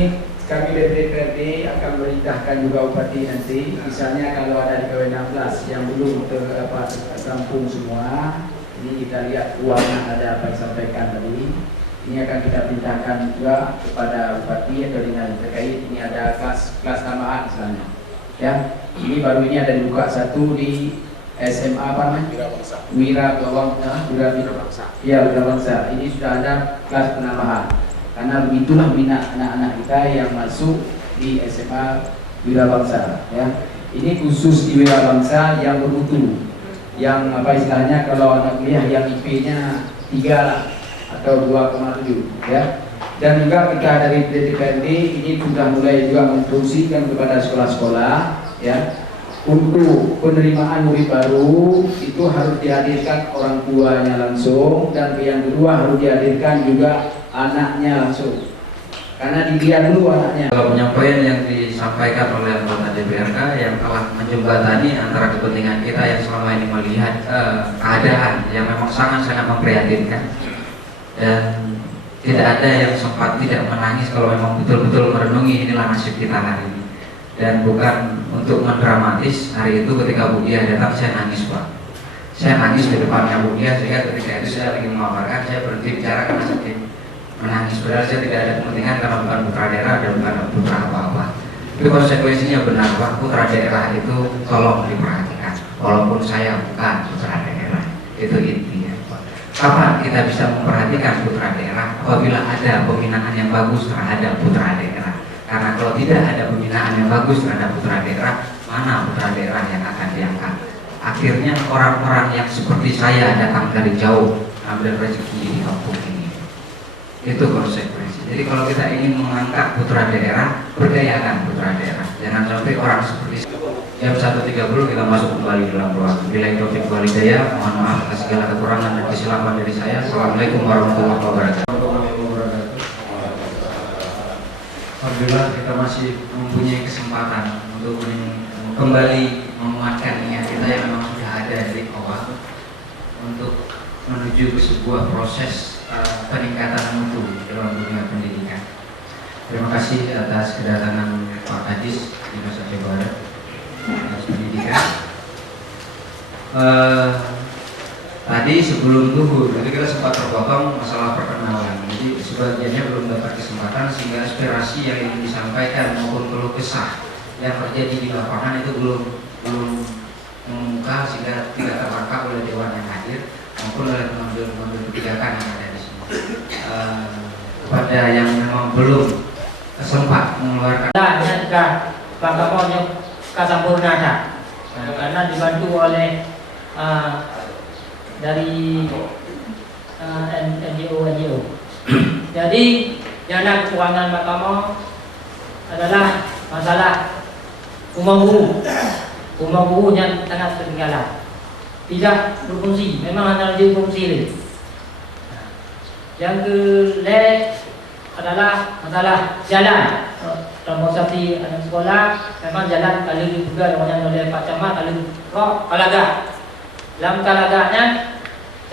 kami DPRD akan merintahkan juga Bupati nanti, misalnya kalau ada di KW 16 yang belum tertampung semua, ini kita lihat uangnya ada apa yang disampaikan tadi. Ini akan kita perintahkan juga kepada Bupati atau dinas terkait. Ini ada kelas tambahan misalnya. Ya, ini baru ini ada dibuka satu di SMA apa namanya? Wirabangsa. Ya, Wirabangsa. Ini sudah ada kelas penambahan. Karena begitulah minat anak-anak kita yang masuk di SMA Wirabangsa. Ya, ini khusus di Wirabangsa yang bermutu, yang apa istilahnya kalau anak kuliah yang IP-nya 3 lah atau 2,7 ya. Dan juga kita dari DPRD ini sudah mulai juga menginstruksikan kepada sekolah-sekolah ya, untuk penerimaan murid baru itu harus dihadirkan orang tuanya langsung, dan yang kedua harus dihadirkan juga anaknya langsung, karena dilihat dulu anaknya. Kalau penyampaian yang disampaikan oleh anggota DPRK yang telah menjembatani antara kepentingan kita yang selama ini melihat keadaan yang memang sangat-sangat memprihatinkan, dan tidak ada yang sempat tidak menangis kalau memang betul-betul merenungi inilah nasib kita hari ini. Dan bukan untuk mendramatis, hari itu ketika Bu Diah datang saya nangis Pak. Saya nangis di depannya Bu Diah, sehingga ketika itu saya lagi memaparkan, saya berhenti bicara karena sakit menangis. Padahal saya tidak ada kepentingan karena bukan putra daerah dan bukan putra apa-apa. Tapi konsekuensinya benar Pak, putra daerah itu tolong diperhatikan. Walaupun saya bukan putra daerah, itu intinya Pak. Kapan kita bisa memperhatikan putra daerah? Apabila ada pembinaan yang bagus terhadap putra daerah. Karena kalau tidak ada pembinaan yang bagus terhadap putra daerah, mana putra daerah yang akan diangkat? Akhirnya orang-orang yang seperti saya datang dari jauh ambil rezeki di kampung ini. Itu konsekuensi. Jadi kalau kita ingin mengangkat putra daerah, berdayakan putra daerah. Jangan sampai orang seperti jam 1.30 kita masuk kembali dalam ruang. Bila itu wal hidayah, mohon maaf atas segala kekurangan dan kesilapan dari saya. Assalamualaikum warahmatullahi wabarakatuh. Alhamdulillah kita masih mempunyai kesempatan untuk kembali menguatkan niat kita yang memang sudah ada dari awal untuk menuju ke sebuah proses peningkatan mutu dalam dunia pendidikan. Terima kasih atas kedatangan Pak Kadis di Nusa Jawa Barat atas pendidikan. Tadi sebelum zuhur, jadi kita sempat terpotong masalah perkenalan. Jadi sebagiannya belum dapat kesempatan, sehingga aspirasi yang ingin disampaikan maupun keluh kesah yang terjadi di lapangan itu belum membuka, sehingga tidak terangkat oleh dewan yang hadir maupun oleh pengambil kebijakan yang ada di sini. Kepada yang memang belum sempat mengeluarkan. Jika Pak Kapolnya kasampurnada, karena dibantu oleh dari NGO. Jadi dana keuangan Mahkamah adalah masalah rumah guru yang sangat ketinggalan, tidak berfungsi, memang hanya berfungsi. Yang kedua adalah masalah jalan. Transportasi anak sekolah memang jalan kalau juga oleh Pak Camat kalau Kalaga. Dalam kalaganya,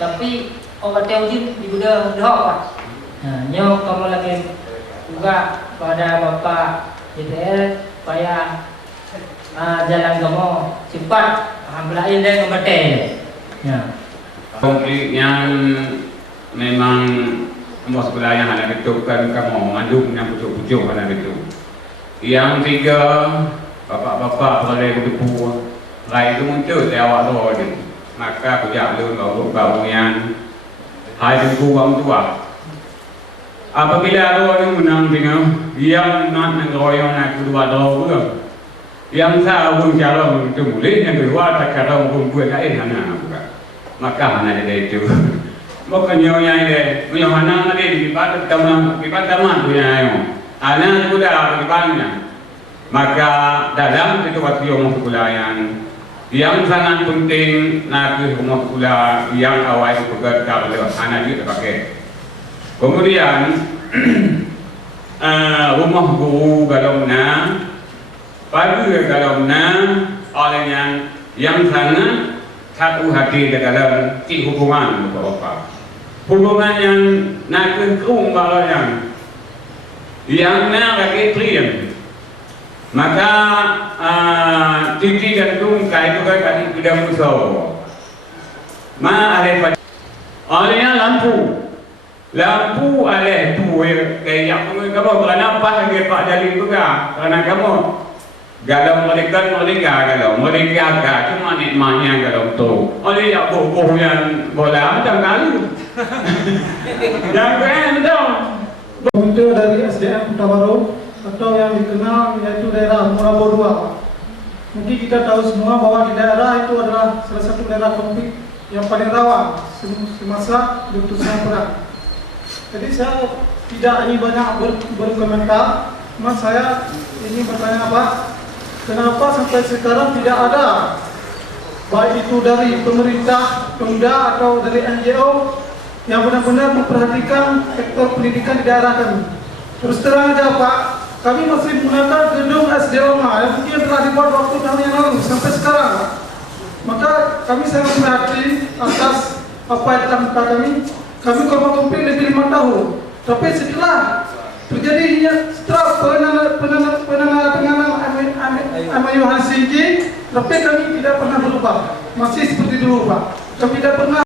tapi orang teori juga dah Pak. Nah, nyok kamu lagi juga pada Bapak DPR supaya jalan kamu cepat, alhamdulillah dan kembali. Ya. Konflik yang memang bos wilayah anak itu kan kamu mengandung yang pucuk-pucuk anak itu. Yang tiga bapak-bapak boleh berdebu, lain itu muncul di awal luar ini. Maka pihak lun baru yang hai tengku orang tua. Apabila ada orang menang dengan yang nak mengoyong nak kedua dua yang tahu calon itu boleh, yang kedua tak kalau buat lain hana bukan. Maka hana dia itu. Bukan nyonya dia, nyonya hana dia di depan taman punya yang. Anak sudah di depannya. Maka dalam situasi yang sekulayan yang sangat penting nanti rumah sekolah yang awal bekerja oleh anak itu pakai. Kemudian rumah guru galaunya, pagi galaunya oleh yang sangat satu hati dalam hubungan beberapa. Hubungan yang nanti rumah yang lagi trian. Maka titi dan tungkai itu kan tadi sudah musuh. Olehnya lampu oleh tu kayak kamu kenapa lagi Pak Jalil juga karena kamu galau mereka cuma nikmatnya galau tu. Oleh yang bohong yang bola macam kali. Yang kendong. Komite dari SDM Kota Baru atau yang dikenal yaitu daerah Murabo 2. Mungkin kita tahu semua bahwa di daerah itu adalah salah satu daerah konflik yang paling rawan semasa letusan perang. Jadi saya tidak ini banyak berkomentar. Mas saya ini bertanya Pak, kenapa sampai sekarang tidak ada baik itu dari pemerintah, Pemda atau dari NGO yang benar-benar memperhatikan sektor pendidikan di daerah kami. Terus terang aja Pak, kami masih menggunakan gedung SD Roma yang mungkin telah dibuat waktu tahun yang lalu sampai sekarang Pak. Maka kami sangat prihatin atas apa yang telah menimpa kami. Kami korban konflik lebih 5 tahun. Tapi setelah terjadinya penanganan MOU Helsinki, tapi kami tidak pernah berubah. Masih seperti dulu Pak. Kami tidak pernah.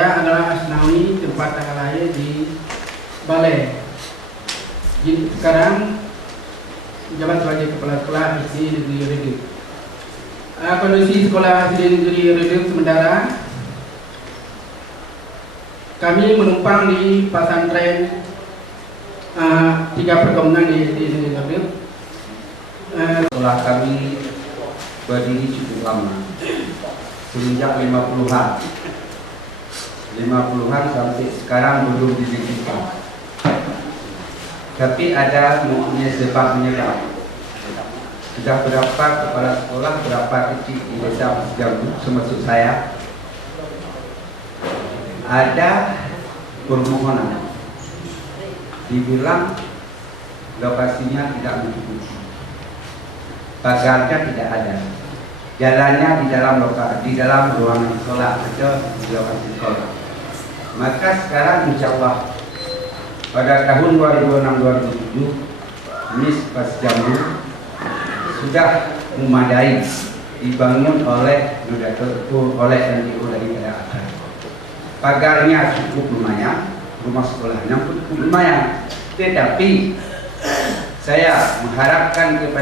Saya adalah Asnawi, tempat tanggal lahir di Balai. Jadi sekarang menjabat sebagai kepala sekolah SD Negeri Redep. Kondisi sekolah SD Negeri Redep sementara kami menumpang di pesantren 3 perkebunan di SD Negeri Redep. Sekolah kami berdiri cukup lama, semenjak 50-an sampai sekarang belum didirikan. Tapi ada mempunyai sebab menyebab. Sudah berapa kepala sekolah, berapa titik di desa Jambu, termasuk saya, ada permohonan dibilang lokasinya tidak mencukupi, pagarnya tidak ada, jalannya di dalam ruangan sekolah atau di lokasi sekolah. Maka sekarang insya Allah pada tahun 2006-2007 MIS Pas Jambu sudah memadai, dibangun oleh NGO dari daerah atas. Pagarnya cukup lumayan, rumah sekolahnya cukup lumayan. Tetapi saya mengharapkan kepada